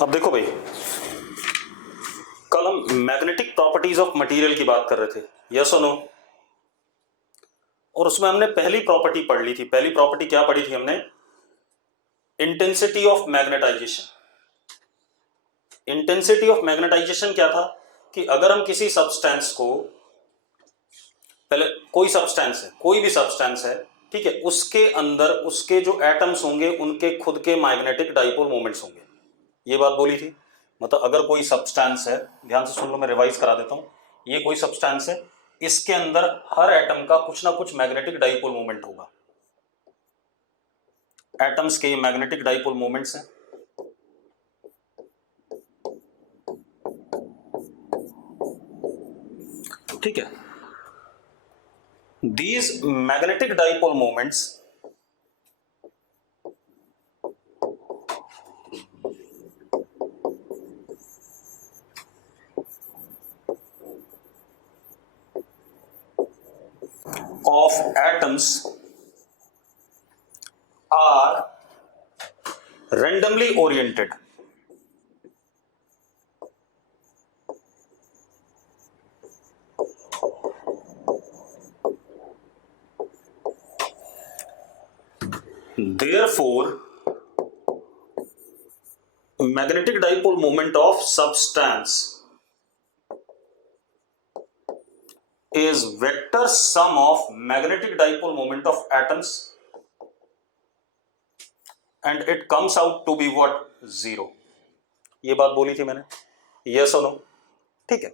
अब देखो भाई, कल हम मैग्नेटिक प्रॉपर्टीज ऑफ मटेरियल की बात कर रहे थे, यस और नो। और उसमें हमने पहली प्रॉपर्टी पढ़ ली थी। पहली प्रॉपर्टी क्या पढ़ी थी हमने? Intensity of magnetisation. Intensity of magnetisation क्या था कि अगर हम किसी सब्सटेंस को, पहले कोई सब्सटेंस है, कोई भी सब्सटेंस है, ठीक है, उसके अंदर उसके जो एटम्स होंगे उनके खुद के मैग्नेटिक डाइपोल मोमेंट्स होंगे, ये बात बोली थी। मतलब अगर कोई सब्सटेंस है, ध्यान से सुन लो, मैं रिवाइज करा देता हूं। ये कोई सब्सटेंस है, इसके अंदर हर एटम का कुछ ना कुछ मैग्नेटिक डाइपोल मोमेंट होगा। एटम्स के मैग्नेटिक डाइपोल मोमेंट्स हैं, ठीक है। These magnetic dipole moments of atoms are randomly oriented. Therefore, magnetic dipole moment of substance is vector sum of magnetic dipole moment of atoms and it comes out to be what? 0. ये बात बोली थी मैंने, yes or no? ठीक है।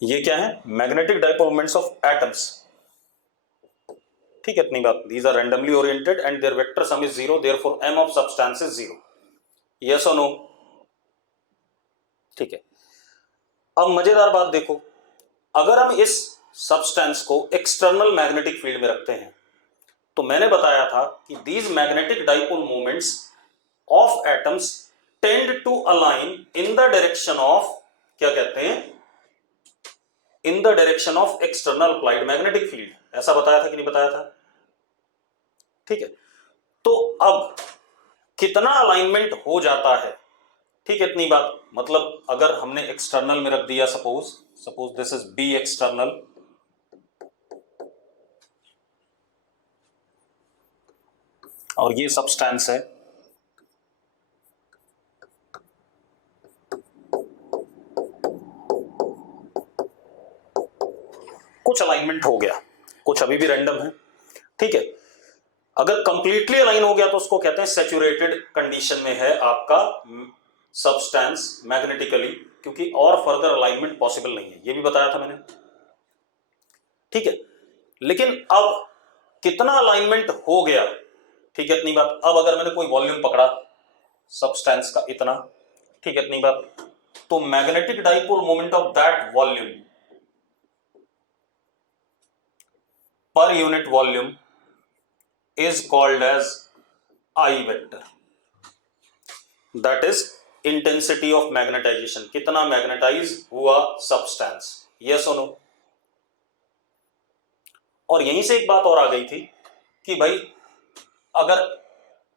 ये क्या है? Magnetic dipole moments of atoms, ठीक है, इतनी बात। These are randomly oriented and their vector sum is 0, therefore m of substance is 0, yes और नो? ठीक है। अब मजेदार बात देखो, अगर हम इस सब्सटेंस को एक्सटर्नल मैग्नेटिक फील्ड में रखते हैं तो मैंने बताया था कि these magnetic dipole moments of atoms tend to align in the direction of, क्या कहते हैं, in the direction of external applied magnetic field. ऐसा बताया था कि नहीं बताया था? ठीक है। तो अब कितना अलाइनमेंट हो जाता है, ठीक है, इतनी बात। मतलब अगर हमने एक्सटर्नल में रख दिया, suppose this is B external, और ये सब्सटेंस है, कुछ अलाइनमेंट हो गया, कुछ अभी भी रैंडम है, ठीक है। अगर कंप्लीटली अलाइन हो गया तो उसको कहते हैं सैचुरेटेड कंडीशन में है आपका सब्सटेंस मैग्नेटिकली, क्योंकि और फर्दर अलाइनमेंट पॉसिबल नहीं है, ये भी बताया था मैंने, ठीक है। लेकिन अब कितना अलाइनमेंट हो गया, ठीक है, इतनी बात। अब अगर मैंने कोई वॉल्यूम पकड़ा सब्सटेंस का इतना, ठीक है, इतनी बात, तो magnetic dipole moment of that volume per unit volume is called as I vector, that is intensity of magnetization, कितना मैग्नेटाइज हुआ सब्सटेंस, yes or no? और यहीं से एक बात और आ गई थी कि भाई अगर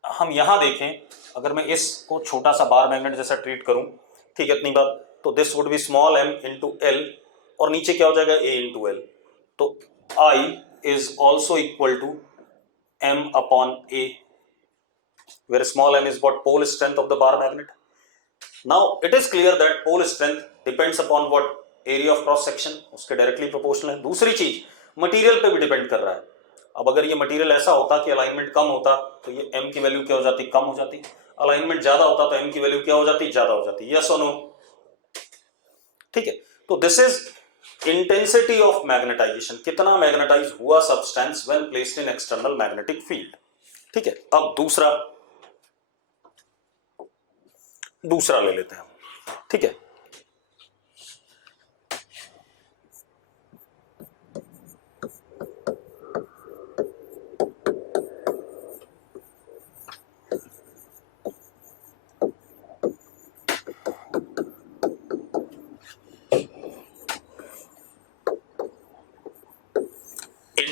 हम यहां देखें, अगर मैं इसको छोटा सा बार मैग्नेट जैसा ट्रीट करूं, ठीक है, इतनी बात, तो this would be small m into L, और नीचे क्या हो जाएगा? a into L. तो I is also equal to m upon a, where small m is what? Pole strength of the bar magnet. Now it is clear that pole strength depends upon what? Area of cross section, उसके directly proportional है। दूसरी चीज, material पे भी depend कर रहा है। अब अगर ये मटेरियल ऐसा होता कि अलाइनमेंट कम होता तो ये m की वैल्यू क्या हो जाती? कम हो जाती। अलाइनमेंट ज्यादा होता तो m की वैल्यू क्या हो जाती? ज्यादा हो जाती। यस और नो? ठीक है। तो this is intensity of magnetisation, कितना मैग्नेटाइज हुआ substance when placed in external magnetic field, ठीक है। अब दूसरा ले लेते हैं, ठीक है।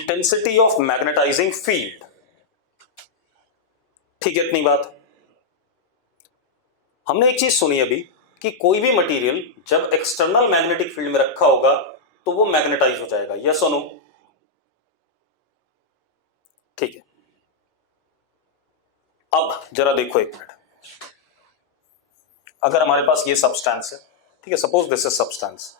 इंटेंसिटी ऑफ मैग्नेटाइजिंग फील्ड, ठीक है, इतनी बात। हमने एक चीज सुनी अभी कि कोई भी मटेरियल जब एक्सटर्नल मैग्नेटिक फील्ड में रखा होगा तो वो मैग्नेटाइज हो जाएगा, यस और नो? ठीक है, अब जरा देखो एक मिनट, अगर हमारे पास ये सब्सटेंस है, ठीक है, suppose this is substance,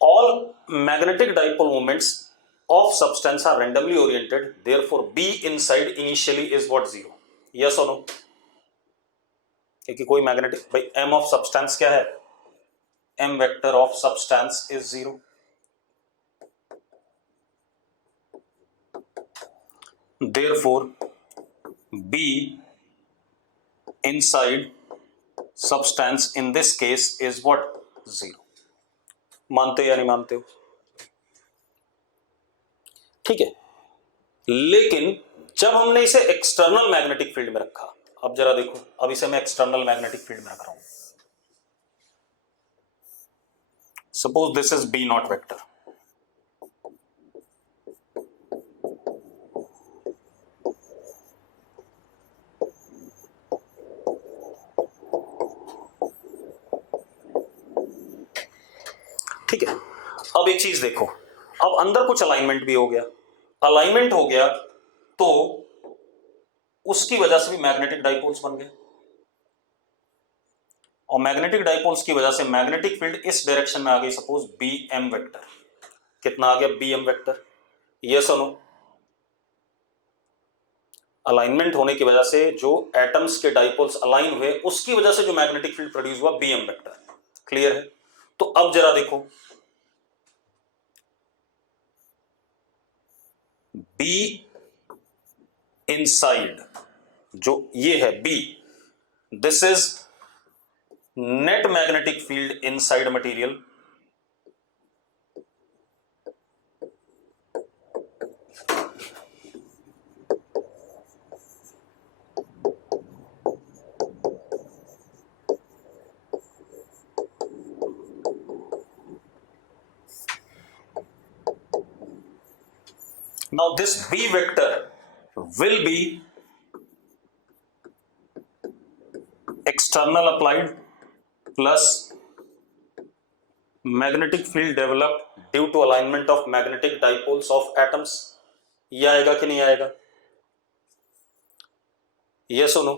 all magnetic dipole moments of substance are randomly oriented, therefore B inside initially is what, 0, yes or no? क्योंकि कोई मैग्नेटिक, भाई m ऑफ सब्सटेंस क्या है, m vector of substance is 0, therefore B inside substance in this case is what, 0. मानते हो या नहीं मानते हो? ठीक है, लेकिन जब हमने इसे एक्सटर्नल मैग्नेटिक फील्ड में रखा, अब जरा देखो, अब इसे मैं एक्सटर्नल मैग्नेटिक फील्ड में रख रहा हूं, suppose this is B naught vector, ठीक है। अब एक चीज देखो, अब अंदर कुछ अलाइनमेंट भी हो गया, अलाइनमेंट हो गया तो उसकी वजह से भी मैग्नेटिक डाइपोल्स बन गए, और मैग्नेटिक डाइपोल्स की वजह से मैग्नेटिक फील्ड इस डायरेक्शन में आ गई, सपोज बी एम वेक्टर, कितना आ गया, बी एम वेक्टर, यस और नो? अलाइनमेंट होने की वजह से जो एटम्स के डाइपोल्स अलाइन हुए उसकी वजह से जो मैग्नेटिक फील्ड प्रोड्यूस हुआ, बी एम वेक्टर, क्लियर है? तो अब जरा देखो, बी इनसाइड, जो ये है B, this is net magnetic field inside material, now this B vector will be external applied plus magnetic field developed due to alignment of magnetic dipoles of atoms, ये आएगा कि नहीं आएगा, yes or no?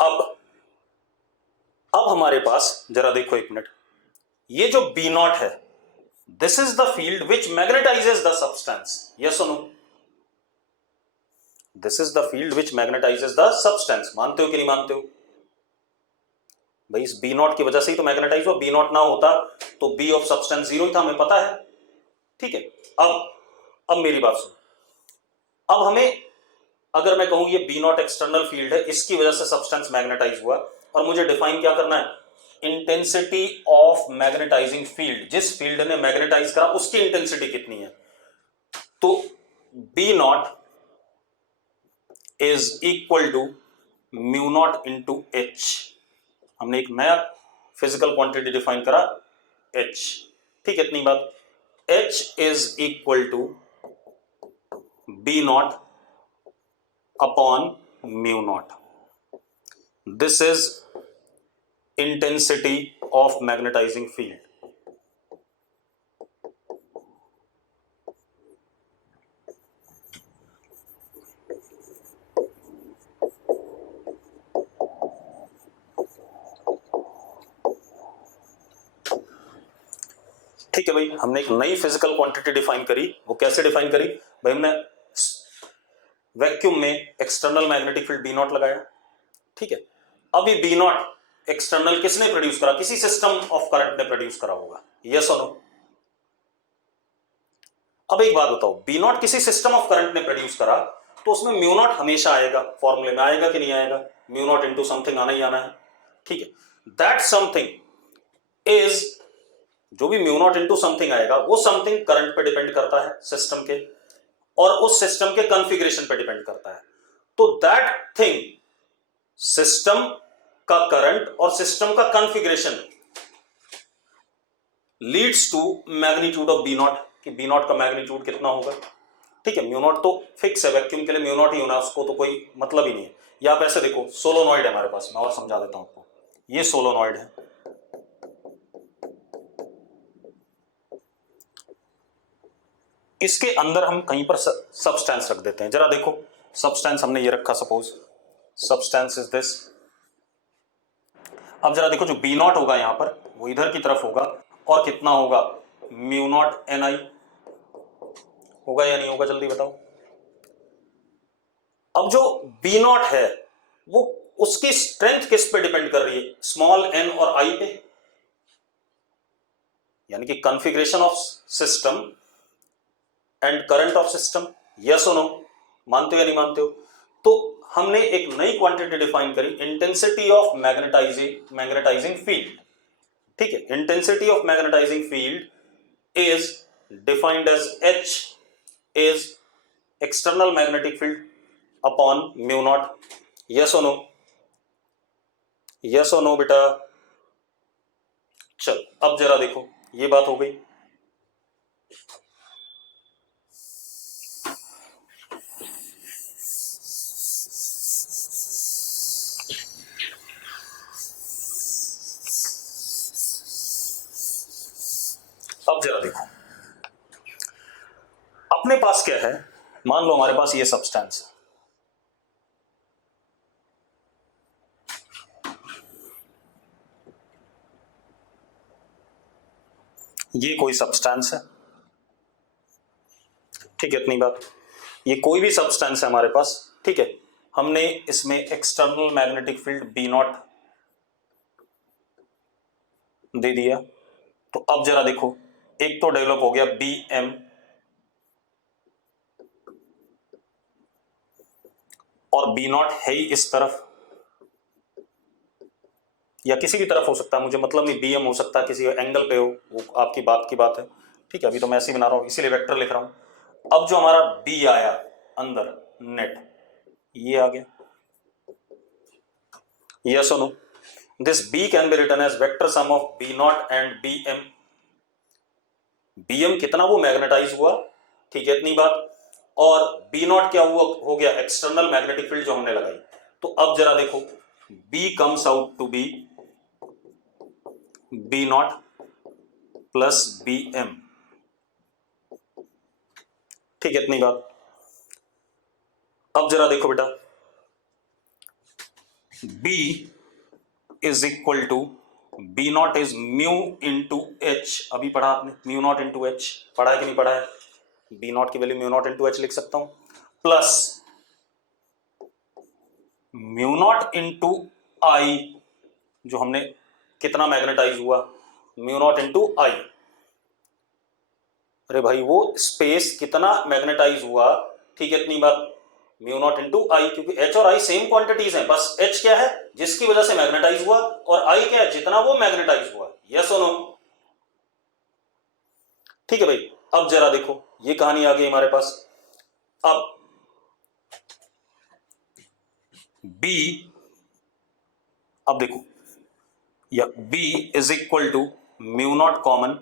अब हमारे पास जरा देखो एक मिनट, ये जो B नॉट है, this is the field which magnetizes the substance, yes or no? This is the field which magnetizes the substance, मानते हो कि नहीं मानते हो? भाई इस B नॉट की वजह से ही तो मैग्नेटाइज हुआ, B नॉट ना होता तो B ऑफ सब्सटेंस 0 ही था, हमें पता है, ठीक है? अब मेरी बात सुनो, अब हमें, अगर मैं कहूं ये B नॉट एक्सटर्नल फील्ड है, इसकी वजह से सब्सटेंस मैग्नेटाइज हुआ, और मुझे डिफाइन क्या करना है, इंटेंसिटी ऑफ मैग्नेटाइजिंग फील्ड, जिस फील्ड ने मैग्नेटाइज करा उसकी इंटेंसिटी कितनी है, तो B not is equal to mu naught into H, हमने एक नया फिजिकल क्वांटिटी डिफाइन करा, एच, ठीक है, इतनी बात, H is equal to B naught upon mu naught, this is intensity of magnetizing field. ठीक है भाई, हमने एक नई फिजिकल क्वांटिटी डिफाइन करी, वो कैसे डिफाइन करी भाई, हमने वैक्यूम में external magnetic field B naught लगाया, ठीक है, अभी बी नॉट एक्सटर्नल किसने प्रोड्यूस करा, किसी सिस्टम ऑफ करंट ने प्रोड्यूस करा होगा, यस और नो? अब एक बात बताओ, बी नॉट किसी सिस्टम ऑफ करंट ने प्रोड्यूस करा तो उसमें म्यू नॉट हमेशा आएगा, फॉर्मूले में आएगा कि नहीं आएगा, म्यू नॉट इंटू समथिंग आना ही आना है, ठीक है, दैट समथिंग इज, जो भी म्यू नॉट इंटू समथिंग आएगा वो समथिंग करंट पे डिपेंड करता है सिस्टम के, और उस सिस्टम के कॉन्फ़िगरेशन पे डिपेंड करता है, तो दैट थिंग, सिस्टम का करंट और सिस्टम का configuration leads to magnitude of B naught, कि बी नॉट का मैग्नीट्यूड कितना होगा, ठीक है, म्यू नॉट तो फिक्स है, वैक्यूम के लिए म्यू नॉट ही होना, उसको तो कोई मतलब ही नहीं है। या आप ऐसे देखो, सोलोनॉइड है हमारे पास, मैं और समझा देता हूं आपको। ये सोलोनॉइड है, इसके अंदर हम कहीं पर सब्सटेंस रख देते हैं। जरा देखो, सब्सटेंस हमने ये रखा, सपोज सब्सटेंस इज दिस। अब जरा देखो, जो बी नॉट होगा यहां पर वो इधर की तरफ होगा, और कितना होगा, म्यू नॉट एन आई होगा या नहीं होगा, जल्दी बताओ। अब जो बी नॉट है वो, उसकी स्ट्रेंथ किस पे डिपेंड कर रही है, स्मॉल एन और आई पे, यानी कि configuration of system and current of system, yes और नो, मानते हो या नहीं मानते हो। तो हमने एक नई क्वांटिटी डिफाइन करी, इंटेंसिटी ऑफ मैग्नेटाइजिंग फील्ड। ठीक है, intensity of magnetizing field is defined as H is external magnetic field upon mu naught, yes और नो, यस और नो बेटा। चल अब जरा देखो, ये बात हो गई। अब जरा देखो, अपने पास क्या है, मान लो हमारे पास ये सब्सटेंस है, ये कोई सब्सटेंस है, ठीक है, इतनी बात। ये कोई भी सब्सटेंस है हमारे पास, ठीक है, हमने इसमें external magnetic field B naught दे दिया। तो अब जरा देखो, एक तो डेवलप हो गया बी एम, और बी नॉट है ही इस तरफ, या किसी भी तरफ हो सकता है, मुझे मतलब नहीं, बी एम हो सकता है किसी एंगल पे हो, वो आपकी बात की बात है। ठीक है, अभी तो मैं ऐसे ही बना रहा हूं, इसीलिए वेक्टर लिख रहा हूं। अब जो हमारा बी आया अंदर नेट, ये आ गया, यस और no. This B can be written as vector sum of B naught and B M. B M कितना वो मैग्नेटाइज हुआ, ठीक है, इतनी बात। और बी नॉट क्या हुआ, हो गया एक्सटर्नल मैग्नेटिक फील्ड जो हमने लगाई। तो अब जरा देखो, B comes out to be B naught plus B M, ठीक है, इतनी बात। अब जरा देखो बेटा, B is equal to B not is mu into H. अभी पढ़ा आपने, म्यू नॉट इंटू एच, पढ़ा है कि नहीं पढ़ा है। बी नॉट की value mu naught into H लिख सकता हूं, प्लस म्यू नॉट इंटू आई, जो हमने कितना मैग्नेटाइज हुआ, म्यू नॉट इंटू आई। अरे भाई वो स्पेस कितना मैग्नेटाइज हुआ, ठीक है, इतनी बात, म्यू नॉट इंटू आई, क्योंकि एच और आई सेम क्वांटिटीज हैं, बस एच क्या है जिसकी वजह से मैग्नेटाइज हुआ, और आई क्या है जितना वो मैग्नेटाइज हुआ, यस और नो। ठीक है भाई, अब जरा देखो, ये कहानी आ गई हमारे पास। अब B, अब देखो, या B is equal to mu naught common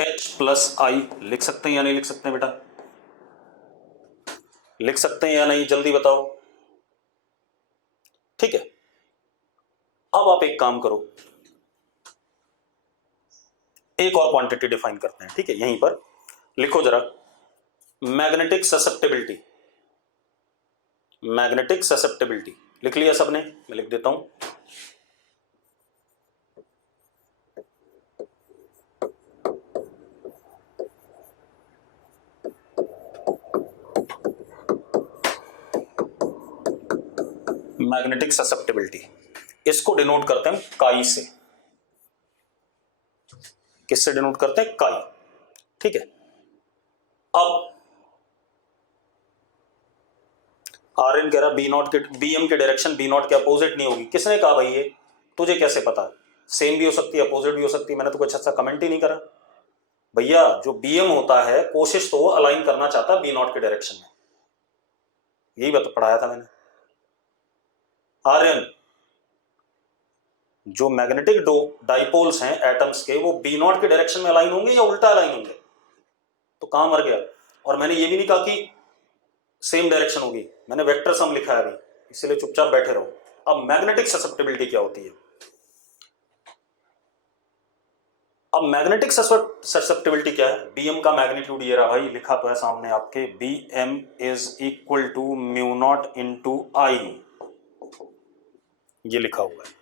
H plus I, लिख सकते हैं या नहीं लिख सकते हैं बेटा, लिख सकते हैं या नहीं, जल्दी बताओ। ठीक है, अब आप एक काम करो, एक और क्वांटिटी डिफाइन करते हैं, ठीक है, यहीं पर लिखो जरा, मैग्नेटिक ससेप्टिबिलिटी। मैग्नेटिक ससेप्टिबिलिटी लिख लिया सबने, मैं लिख देता हूं, मैग्नेटिक ससेप्टिबिलिटी, इसको डिनोट करते हैं काई से। किससे डिनोट करते हैं, काई, ठीक है। अब आर एन कह रहा बी नॉट के, बी एम के डायरेक्शन बी नॉट के अपोजिट नहीं होगी, किसने कहा भाई ये, तुझे कैसे पता, सेम भी हो सकती है अपोजिट भी हो सकती है, मैंने तो कुछ अच्छा कमेंट ही नहीं करा। भैया जो बी एम होता है, कोशिश तो वो अलाइन करना चाहता है बी नॉट के डायरेक्शन में, यही पढ़ाया था मैंने। आर्यन, जो मैग्नेटिक डाइपोल्स हैं एटम्स के, वो बी नॉट के डायरेक्शन में अलाइन होंगे या उल्टा अलाइन होंगे, तो कहां मर गया। और मैंने ये भी नहीं कहा कि सेम डायरेक्शन होगी, मैंने वेक्टर सम लिखा है अभी, इसलिए चुपचाप बैठे रहो। अब मैग्नेटिक ससेप्टिबिलिटी क्या होती है। अब मैग्नेटिक ससेप्टिबिलिटी क्या है, bm का मैग्नीट्यूड ये रहा भाई, लिखा तो है सामने आपके, bm is equal to mu naught into I, ये लिखा हुआ है।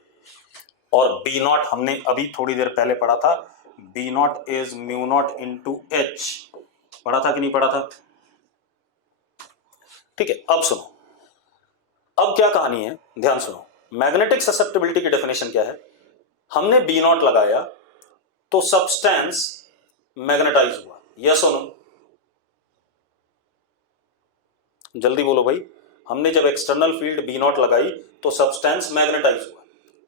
और बी नॉट हमने अभी थोड़ी देर पहले पढ़ा था, B not is mu naught into H, पढ़ा था कि नहीं पढ़ा था। ठीक है, अब सुनो, अब क्या कहानी है, ध्यान सुनो। मैग्नेटिक ससेप्टिबिलिटी की डेफिनेशन क्या है, हमने बी नॉट लगाया तो सब्सटेंस मैग्नेटाइज हुआ, यस और नो, जल्दी बोलो भाई। हमने जब एक्सटर्नल फील्ड बी नॉट लगाई तो सब्सटेंस मैग्नेटाइज हुआ।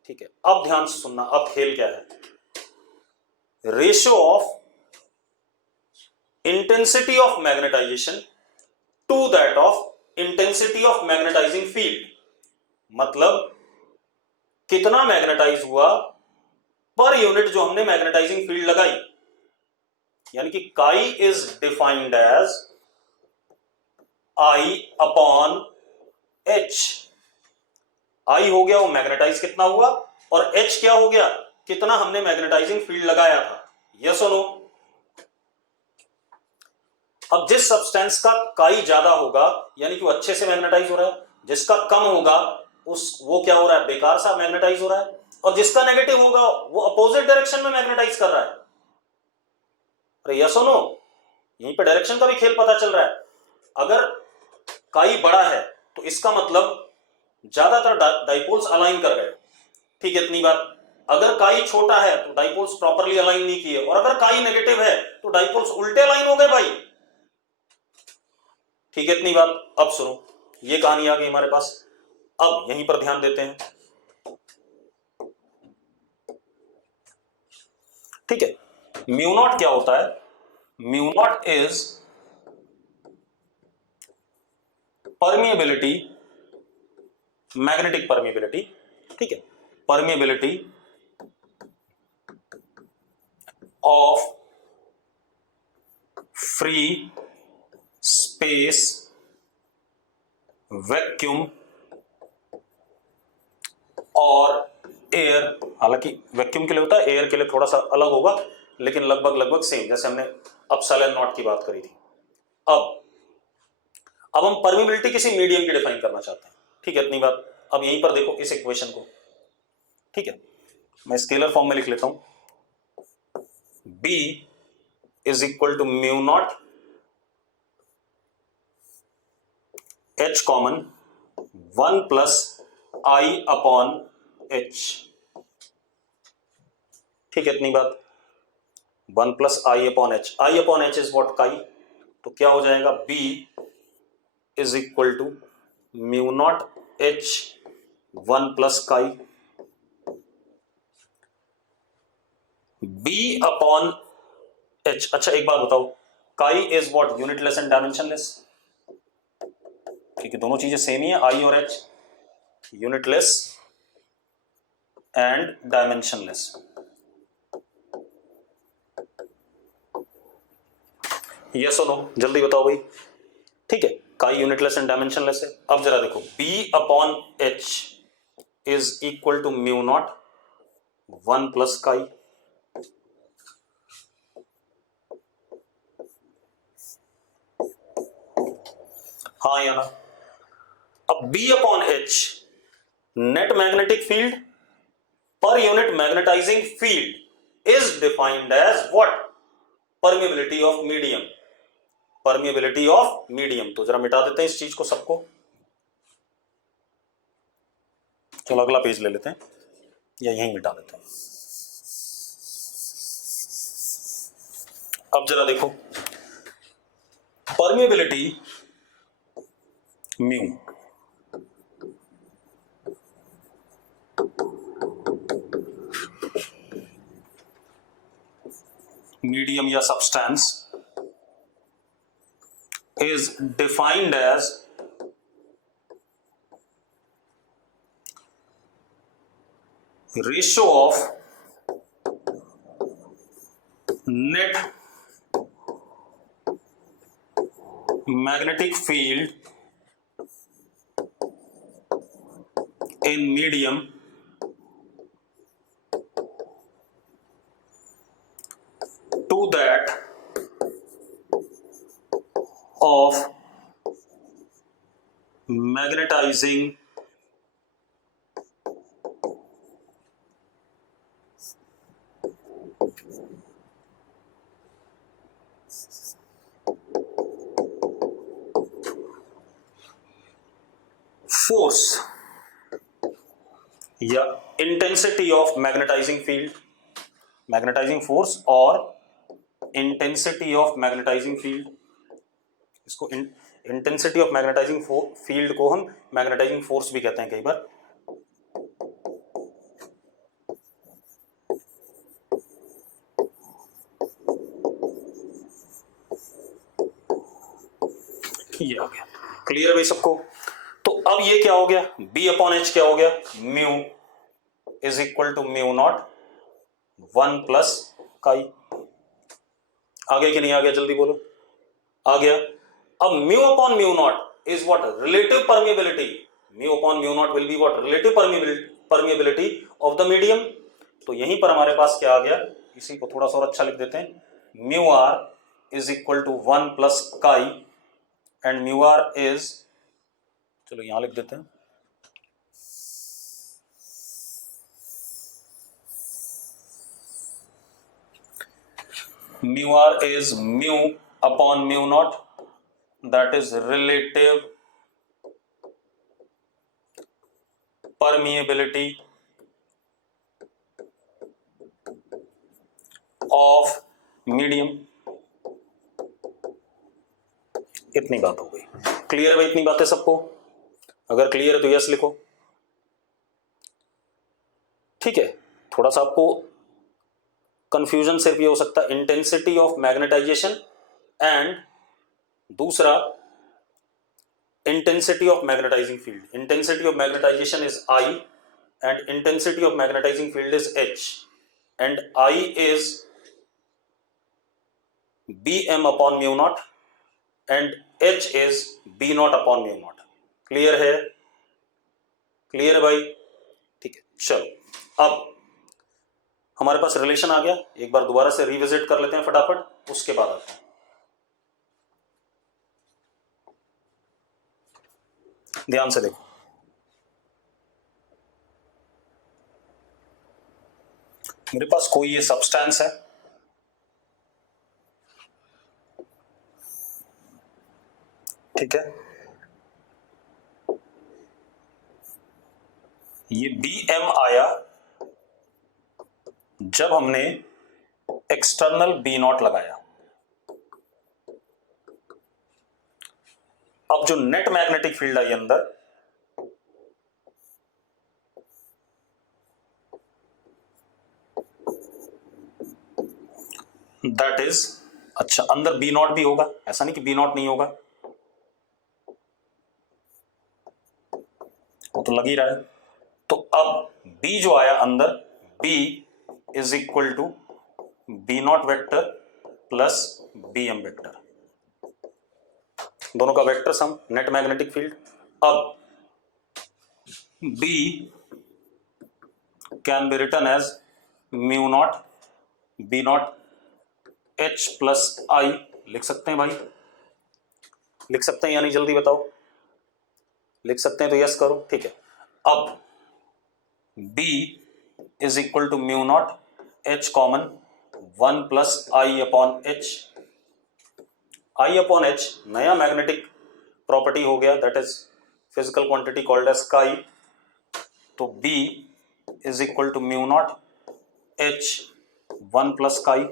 ठीक है, अब ध्यान से सुनना, अब खेल क्या है, ratio of intensity of magnetization to that of intensity of magnetizing field, मतलब कितना मैग्नेटाइज हुआ पर यूनिट जो हमने मैग्नेटाइजिंग फील्ड लगाई, यानी कि chi is defined as I upon H. I हो गया वो मैग्नेटाइज कितना हुआ, और एच क्या हो गया, कितना हमने मैग्नेटाइजिंग फील्ड लगाया था, यस और नो। अब जिस सब्सटेंस का काई ज्यादा होगा यानी कि वो अच्छे से मैग्नेटाइज हो रहा है, जिसका कम होगा उस वो क्या हो रहा है, बेकार सा मैग्नेटाइज हो रहा है, और जिसका नेगेटिव होगा वो अपोजिट डायरेक्शन में मैग्नेटाइज कर रहा है। अरे यस और नो, यहीं पे डायरेक्शन का भी खेल पता चल रहा है। अगर काई बड़ा है तो इसका मतलब ज्यादातर डाइपोल्स अलाइन कर गए, ठीक है, इतनी बात। अगर काई छोटा है तो डाइपोल्स प्रॉपर्ली अलाइन नहीं किए, और अगर काई नेगेटिव है तो डाइपोल्स उल्टे अलाइन हो गए भाई, ठीक है, इतनी बात। अब सुनो, ये कहानी आ गई हमारे पास, अब यहीं पर ध्यान देते हैं। ठीक है, म्यू नॉट क्या होता है, mu not is permeability, magnetic permeability, ठीक है, permeability of free space vacuum और एयर, हालांकि वैक्यूम के लिए होता है, एयर के लिए थोड़ा सा अलग होगा, लेकिन लगभग लगभग सेम, जैसे हमने एप्सिलॉन नॉट की बात करी थी। अब हम परमिबिलिटी किसी मीडियम की डिफाइन करना चाहते हैं, ठीक है, इतनी बात। अब यहीं पर देखो इस इक्वेशन को, ठीक है, मैं स्केलर फॉर्म में लिख लेता हूं, B is equal to mu naught H common 1 plus I upon H, ठीक है, इतनी बात। 1 plus I upon H, I upon H is what, chi, तो क्या हो जाएगा, B is equal to mu naught H 1 plus chi, B upon H। अच्छा एक बात बताओ, chi is what, unitless and dimensionless, ठीक है, दोनों चीजें सेम ही है, आई और H, unitless and dimensionless. Yes और नो, जल्दी बताओ भाई। ठीक है, काई यूनिटलेस एंड डायमेंशनलेस है। अब जरा देखो, B upon H is equal to mu naught 1 plus chi, हाँ या ना। अब B upon H net magnetic field पर unit magnetizing field is defined as what, permeability of medium, permeability of medium. तो जरा मिटा देते हैं इस चीज को सबको, चलो अगला पेज ले लेते हैं या यहीं मिटा देते हैं। अब जरा देखो, परमिएबिलिटी म्यू, मीडियम या substance is defined as ratio of net magnetic field in medium to that of magnetizing force या intensity of magnetizing field, magnetizing force और इंटेंसिटी ऑफ मैग्नेटाइजिंग फील्ड, इसको इंटेंसिटी ऑफ मैग्नेटाइजिंग फील्ड को हम magnetising force भी कहते हैं कई बार। ये आ गया, क्लियर है भाई सबको। तो अब ये क्या हो गया, B अपॉन एच क्या हो गया, mu is equal to mu naught 1 plus chi. आ गया कि नहीं आ गया, जल्दी बोलो, आ गया। अब mu upon mu not is what, relative permeability. Mu upon mu not will be what, relative permeability of the medium. तो यहीं पर हमारे पास क्या आ गया, इसी को थोड़ा सा और अच्छा लिख देते हैं, mu r is equal to 1 plus chi and mu r is, चलो यहां लिख देते हैं, mu r is mu upon mu naught, that is relative permeability of medium। इतनी बात हो गई, क्लियर है भाई, इतनी बातें सबको? अगर क्लियर है तो यस लिखो। ठीक है, थोड़ा सा आपको कंफ्यूजन सिर्फ ये हो सकता है, इंटेंसिटी ऑफ मैग्नेटाइजेशन एंड दूसरा intensity of magnetizing field. Intensity of magnetization is I and intensity of magnetizing field is H and I is Bm upon mu naught and H is B naught upon mu naught. Clear है, clear है भाई? ठीक है, चलो अब हमारे पास relation आ गया, एक बार दोबारा से रिविजिट कर लेते हैं फटाफट, उसके बाद आते हैं। ध्यान से देखो, मेरे पास कोई ये सब्सटेंस है, ठीक है, ये Bm आया जब हमने एक्सटर्नल B नॉट लगाया। अब जो नेट मैग्नेटिक फील्ड आई अंदर, दैट इज, अच्छा अंदर B नॉट भी होगा, ऐसा नहीं कि B नॉट नहीं होगा, वो तो लग ही रहा है। तो अब B जो आया अंदर, B is equal to B naught vector plus Bm vector, दोनों का vector sum, net magnetic field. अब B can be written as mu naught B naught H plus I, लिख सकते हैं भाई, लिख सकते हैं या नहीं, जल्दी बताओ, लिख सकते हैं तो यस करो। ठीक है, अब B is equal to mu naught H common 1 plus I upon H। I upon H नया मैग्नेटिक प्रॉपर्टी हो गया, that is physical quantity called as chi. तो B is equal to mu naught H 1 plus chi.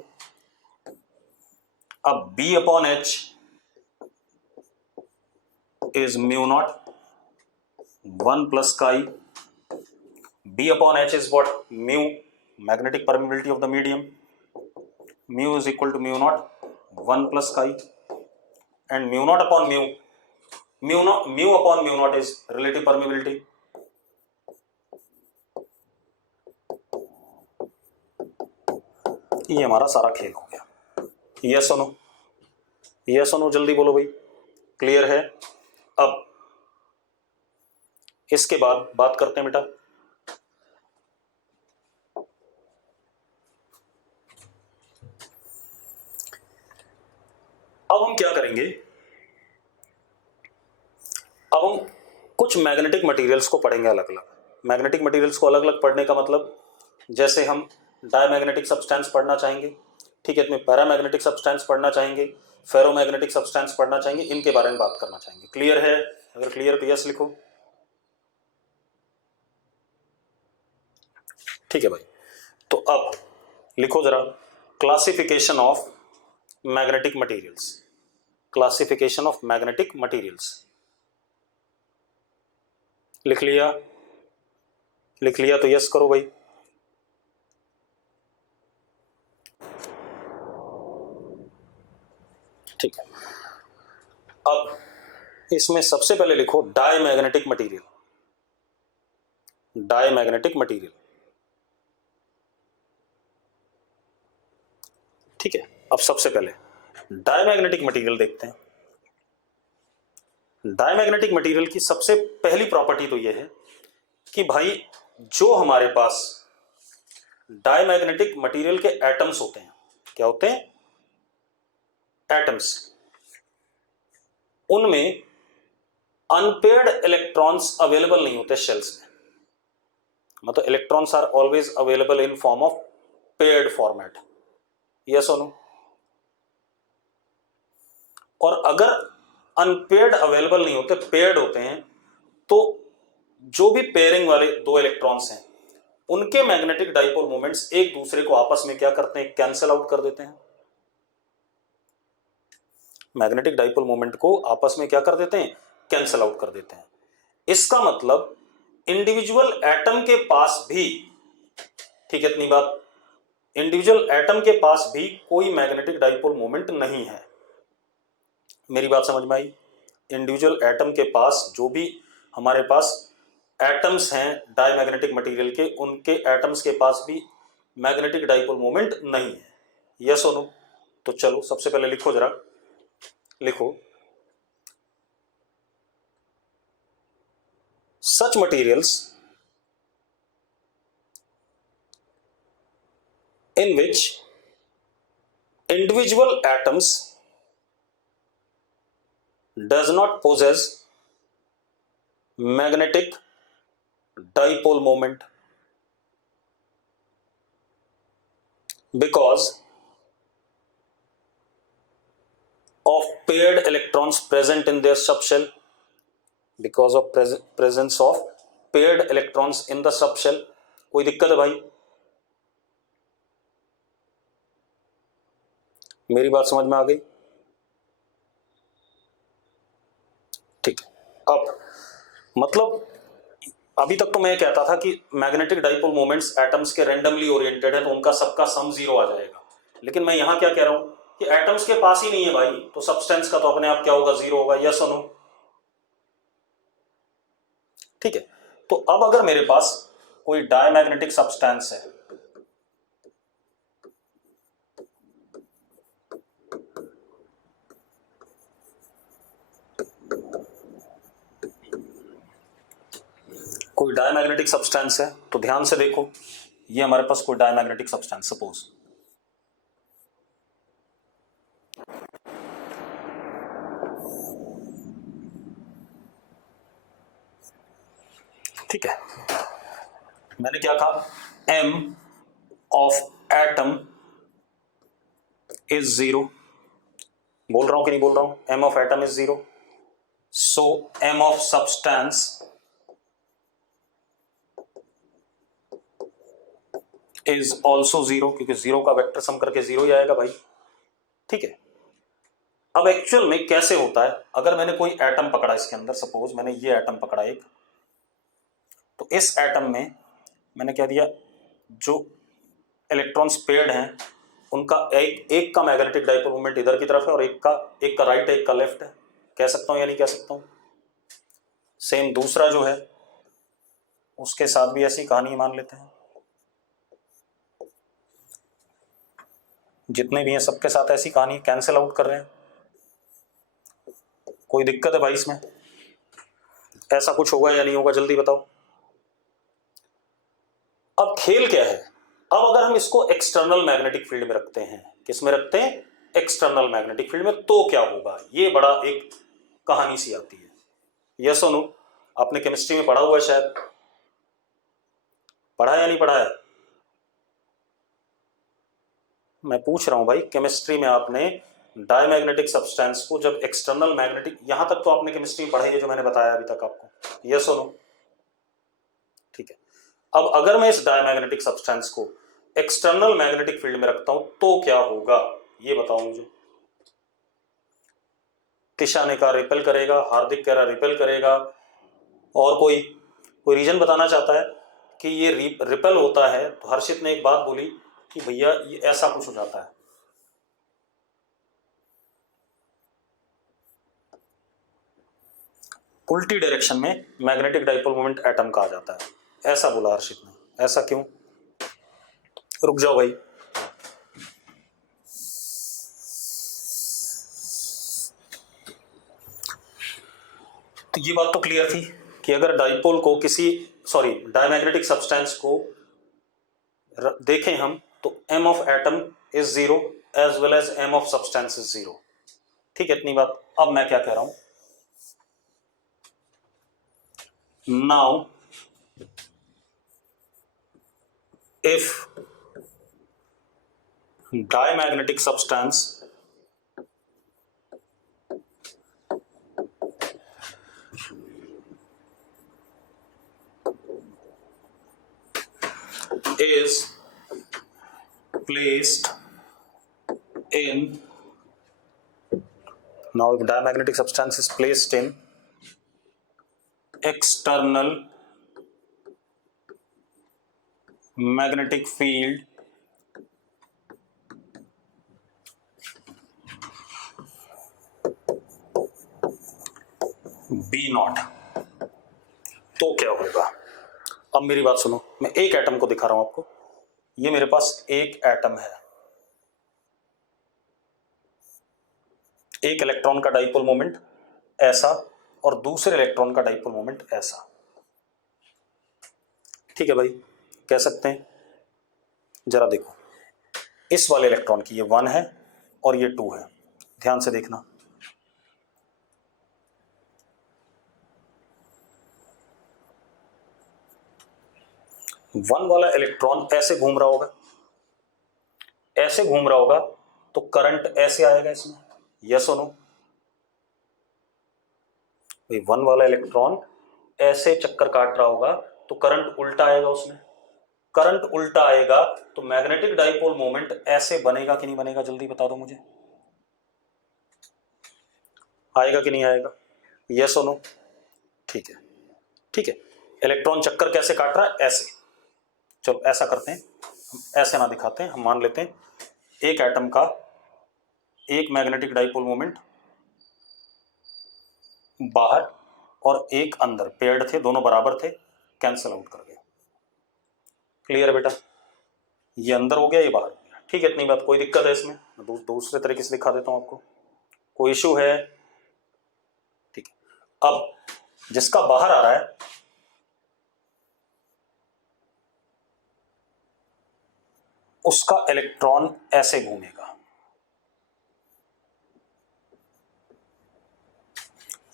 अब B upon H is mu naught 1 plus chi. B upon H is what? Mu, magnetic permeability of the medium. Mu is equal to mu naught 1 plus chi, and mu naught upon mu, mu upon mu naught is relative permeability. ये हमारा सारा खेल हो गया। Yes और no, yes और no, जल्दी बोलो भाई, क्लियर है? अब इसके बाद बात करते हैं बेटा, अब हम क्या करेंगे, अब हम कुछ मैग्नेटिक मटेरियल्स को पढ़ेंगे अलग अलग। मैग्नेटिक मटेरियल्स को अलग अलग पढ़ने का मतलब, जैसे हम डायमैग्नेटिक सब्सटेंस पढ़ना चाहेंगे, ठीक है, इसमें पैरामैग्नेटिक सब्सटेंस पढ़ना चाहेंगे, फेरोमैग्नेटिक सब्सटेंस पढ़ना चाहेंगे, इनके बारे में बात करना चाहेंगे। क्लियर है? अगर क्लियर तो यस लिखो। ठीक है भाई, तो अब लिखो जरा, classification of magnetic materials, classification of magnetic materials. लिख लिया? लिख लिया तो यस करो भाई। ठीक है, अब इसमें सबसे पहले लिखो डायमैग्नेटिक मटेरियल, डायमैग्नेटिक मटेरियल। ठीक है, अब सबसे पहले डायमैग्नेटिक मटेरियल देखते हैं। डायमैग्नेटिक मटेरियल की सबसे पहली प्रॉपर्टी तो यह है कि भाई जो हमारे पास डायमैग्नेटिक मटेरियल के एटम्स होते हैं, क्या होते हैं? एटम्स, उनमें अनपेयर्ड इलेक्ट्रॉन्स अवेलेबल नहीं होते शेल्स में, मतलब electrons are always available in form of paired format. Yes और नो? और अगर अनपेयर्ड अवेलेबल नहीं होते, पेयर्ड होते हैं, तो जो भी पेयरिंग वाले दो इलेक्ट्रॉन्स हैं उनके मैग्नेटिक डाइपोल मोमेंट्स एक दूसरे को आपस में क्या करते हैं? कैंसिल आउट कर देते हैं। मैग्नेटिक डाइपोल मोमेंट को आपस में क्या कर देते हैं? कैंसिल आउट कर देते हैं। इसका मतलब इंडिविजुअल एटम के पास भी, ठीक है, इतनी बात, इंडिविजुअल एटम के पास भी कोई मैग्नेटिक डाइपोल मोमेंट नहीं है। मेरी बात समझ में आई? इंडिविजुअल एटम के पास, जो भी हमारे पास एटम्स हैं डायमैग्नेटिक मटेरियल के, उनके एटम्स के पास भी मैग्नेटिक डाइपोल मोमेंट नहीं है। यस और नो? तो चलो सबसे पहले लिखो जरा, लिखो such materials in which individual atoms does not possess magnetic dipole moment because of paired electrons present in their subshell, because of presence of paired electrons in the subshell। कोई दिक्कत है भाई? मेरी बात समझ में आ गई? ठीक है, अब मतलब अभी तक तो मैं कहता था कि मैग्नेटिक डाइपोल मोमेंट्स एटम्स के रैंडमली ओरिएंटेड है, तो उनका सबका सम जीरो आ जाएगा। लेकिन मैं यहां क्या कह रहा हूं कि एटम्स के पास ही नहीं है भाई, तो सब्सटेंस का तो अपने आप क्या होगा? जीरो होगा। यस और नो? ठीक है, तो अब अगर मेरे पास कोई डायमैग्नेटिक सब्सटेंस है, कोई डायमैग्नेटिक सब्सटेंस है, तो ध्यान से देखो, ये हमारे पास कोई डायमैग्नेटिक सब्सटेंस, सपोज ठीक है, मैंने क्या कहा? m of atom is zero. बोल रहा हूं कि नहीं बोल रहा हूं? m of atom is zero, so m of substance is also zero, क्योंकि जीरो का वेक्टर सम करके जीरो ही आएगा भाई। ठीक है, अब एक्चुअल में कैसे होता है, अगर मैंने कोई एटम पकड़ा इसके अंदर, सपोज मैंने ये एटम पकड़ा एक, तो इस एटम में मैंने क्या दिया? जो इलेक्ट्रॉन्स पेयर्ड हैं उनका एक का मैग्नेटिक डाइपोल मोमेंट इधर की तरफ है और एक का राइट है, एक का लेफ्ट है। कह सकता हूं या नहीं कह सकता हूं? सेम दूसरा जो है उसके साथ भी ऐसी कहानी मान लेते हैं, जितने भी हैं सबके साथ ऐसी कहानी, कैंसिल आउट कर रहे हैं। कोई दिक्कत है भाई इसमें? ऐसा कुछ होगा या नहीं होगा, जल्दी बताओ। अब खेल क्या है, अब अगर हम इसको एक्सटर्नल मैग्नेटिक फील्ड में रखते हैं, किस में रखते हैं, एक्सटर्नल मैग्नेटिक फील्ड में, तो क्या होगा, ये बड़ा एक कहानी सी आती है। यस और नो? आपने केमिस्ट्री में पढ़ा हुआ है शायद, पढ़ा या नहीं पढ़ा है? मैं पूछ रहा हूं भाई, केमिस्ट्री में आपने डायमैग्नेटिक सब्सटेंस को जब एक्सटर्नल मैग्नेटिक, यहां तक तो आपने केमिस्ट्री में पढ़ाई है जो मैंने बताया अभी तक आपको, यस और नो? ठीक है। अब अगर मैं इस डायमैग्नेटिक सब्सटेंस को एक्सटर्नल मैग्नेटिक फील्ड में रखता हूं तो क्या होगा, ये बताओ मुझे। किशा ने कहा रिपेल करेगा, हार्दिक कह रहा रिपेल करेगा, और कोई कोई रीजन बताना चाहता है कि ये रिपेल होता है? तो हर्षित ने एक बात बोली कि भैया ये ऐसा कुछ हो जाता है, उल्टी डायरेक्शन में मैग्नेटिक डाइपोल मोमेंट एटम का आ जाता है, ऐसा बोला हर्षित ने। ऐसा क्यों? रुक जाओ भाई, तो ये बात तो क्लियर थी कि अगर डाइपोल को किसी, सॉरी, डायमैग्नेटिक सब्सटेंस को देखें हम तो m of atom is 0 as well as m of substance is 0। ठीक है, इतनी बात। अब मैं क्या कह रहा हूं, now if diamagnetic substance is placed in, now if diamagnetic substance is placed in external magnetic field B not, तो क्या होगा? अब मेरी बात सुनो, मैं एक एटम को दिखा रहा हूं आपको, ये मेरे पास एक एटम है, एक इलेक्ट्रॉन का डाइपोल मोमेंट ऐसा और दूसरे इलेक्ट्रॉन का डाइपोल मोमेंट ऐसा। ठीक है भाई, कह सकते हैं। जरा देखो, इस वाले इलेक्ट्रॉन की ये 1 है और ये 2 है, ध्यान से देखना। वन वाला इलेक्ट्रॉन ऐसे घूम रहा होगा, ऐसे घूम रहा होगा, तो करंट ऐसे आएगा इसमें, यस और नो? भाई वन वाला इलेक्ट्रॉन ऐसे चक्कर काट रहा होगा तो करंट उल्टा आएगा उसमें, करंट उल्टा आएगा तो मैग्नेटिक डाइपोल मोमेंट ऐसे बनेगा कि नहीं बनेगा, जल्दी बता दो मुझे, आएगा कि नहीं आएगा, यस और नो? ठीक है, ठीक है। इलेक्ट्रॉन चक्कर कैसे काट रहा है, ऐसे। चलो ऐसा करते हैं, हम ऐसे ना दिखाते हैं, हम मान लेते हैं एक एटम का एक मैग्नेटिक डाइपोल मोमेंट बाहर और एक अंदर, पेयर्ड थे, दोनों बराबर थे, कैंसिल आउट कर गए। क्लियर है बेटा? ये अंदर हो गया, ये बाहर हो गया। ठीक है, इतनी बात। कोई दिक्कत है इसमें? दूसरे तरीके से दिखा देता हूं आपको, कोई इशू है? ठीक है। अब जिसका बाहर आ रहा है उसका इलेक्ट्रॉन ऐसे घूमेगा,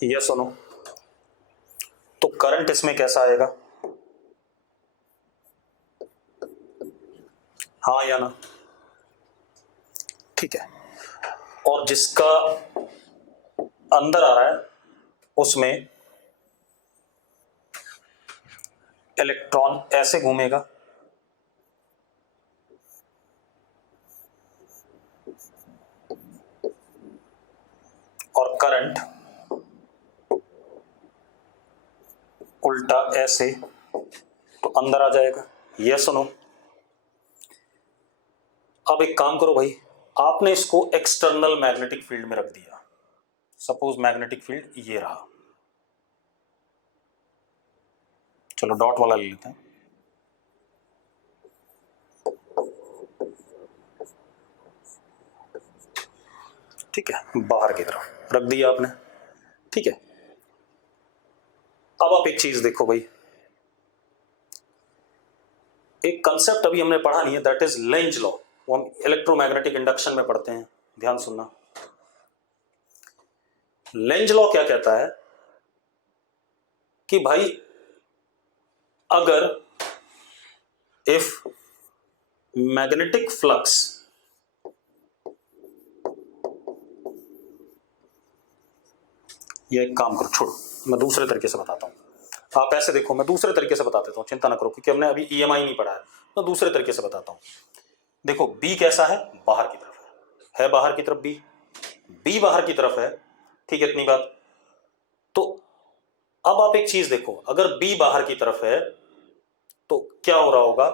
यस और नो? तो करंट इसमें कैसा आएगा, हाँ या ना? ठीक है। और जिसका अंदर आ रहा है उसमें इलेक्ट्रॉन ऐसे घूमेगा, और करंट उल्टा ऐसे, तो अंदर आ जाएगा, यस और नो? अब एक काम करो भाई, आपने इसको एक्सटर्नल मैग्नेटिक फील्ड में रख दिया, सपोज मैग्नेटिक फील्ड ये रहा, चलो डॉट वाला ले लेते हैं, ठीक है, बाहर की तरफ रख दिया आपने। ठीक है। अब आप एक चीज देखो भाई, एक कंसेप्ट अभी हमने पढ़ा नहीं है, दैट इज लेंज लॉ। वो हम इलेक्ट्रोमैग्नेटिक इंडक्शन में पढ़ते हैं, ध्यान सुनना। लेंज लॉ क्या कहता है कि भाई अगर इफ मैग्नेटिक फ्लक्स ये एक काम करो, छोड़ो, मैं दूसरे तरीके से बताता हूं। आप ऐसे देखो, मैं दूसरे तरीके से बता देता हूं, चिंता ना करो, क्योंकि हमने अभी ईएमआई नहीं पढ़ा है, तो दूसरे तरीके से बताता हूं। देखो बी कैसा है, बाहर की तरफ है बाहर की तरफ बी बाहर की तरफ है, ठीक है, इतनी बात। तो अब आप एक चीज देखो, अगर बी बाहर की तरफ है तो क्या हो रहा होगा,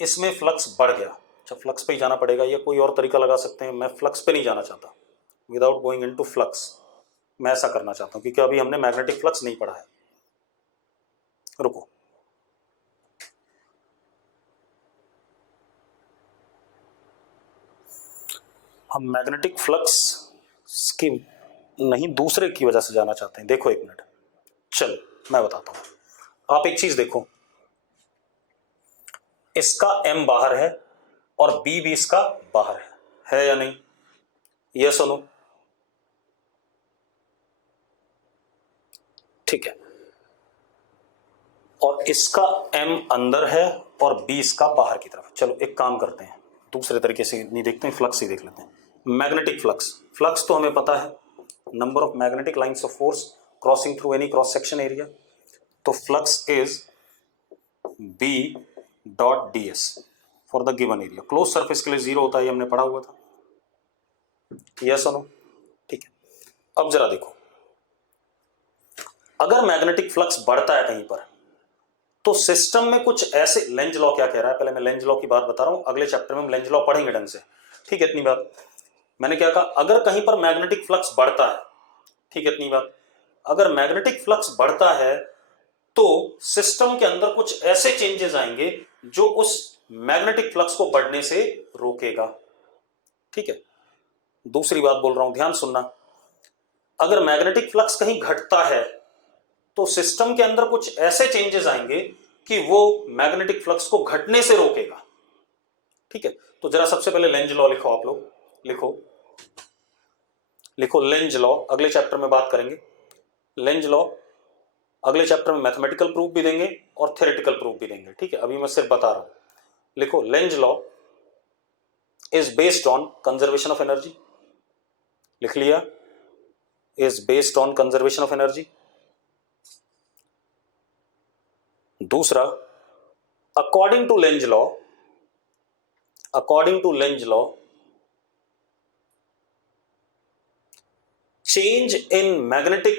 इसमें फ्लक्स बढ़ गया। अच्छा, फ्लक्स पे ही जाना पड़ेगा, या कोई और तरीका लगा सकते हैं, मैं फ्लक्स पे नहीं जाना चाहता, विदाउट गोइंग इनटू फ्लक्स मैं ऐसा करना चाहता हूं, क्योंकि अभी हमने मैग्नेटिक फ्लक्स नहीं पढ़ा है। रुको, हम मैग्नेटिक फ्लक्स की नहीं, दूसरे की वजह से जाना चाहते हैं। देखो एक मिनट, चलो मैं बताता हूं। आप एक चीज देखो, इसका एम बाहर है और बी भी इसका बाहर है या नहीं? ये सुनो, ठीक है, और इसका एम अंदर है और बी इसका बाहर की तरफ। चलो एक काम करते हैं, दूसरे तरीके से नहीं देखते हैं, फ्लक्स ही देख लेते हैं। मैग्नेटिक फ्लक्स, फ्लक्स तो हमें पता है, number of magnetic lines of force crossing through any cross section area. तो flux is B dot d s for the given area. Close surface के लिए जीरो होता है, ये हमने पढ़ा हुआ था, यस और नो, ठीक है। अब जरा देखो, अगर मैग्नेटिक फ्लक्स बढ़ता है कहीं पर, तो सिस्टम में कुछ ऐसे, लेंज लॉ क्या कह रहा है, पहले मैं लेंज लॉ की बात बता रहा हूं, अगले चैप्टर में हम लेंज लॉ पढ़ेंगे ढंग से, ठीक है, इतनी बात। मैंने क्या कहा, अगर कहीं पर मैग्नेटिक फ्लक्स बढ़ता है, ठीक है, इतनी बात, अगर मैग्नेटिक फ्लक्स बढ़ता है तो सिस्टम के अंदर कुछ ऐसे चेंजेस आएंगे जो उस मैग्नेटिक फ्लक्स को बढ़ने से रोकेगा, ठीक है। दूसरी बात बोल रहा हूं, ध्यान सुनना, अगर मैग्नेटिक फ्लक्स कहीं घटता है तो सिस्टम के अंदर कुछ ऐसे चेंजेस आएंगे कि वो मैग्नेटिक फ्लक्स को घटने से रोकेगा, ठीक है। तो जरा सबसे पहले लेंज लॉ लिखो, आप लोग लिखो, लिखो लेंज लॉ, अगले चैप्टर में बात करेंगे लेंज लॉ, अगले चैप्टर में मैथमेटिकल प्रूफ भी देंगे और थ्योरेटिकल प्रूफ भी देंगे, ठीक है, अभी मैं सिर्फ बता रहा हूं। लिखो Lenz law is based on conservation of energy, लिख लिया, is based on conservation of energy. दूसरा, according to Lenz law, according to Lenz law, change in magnetic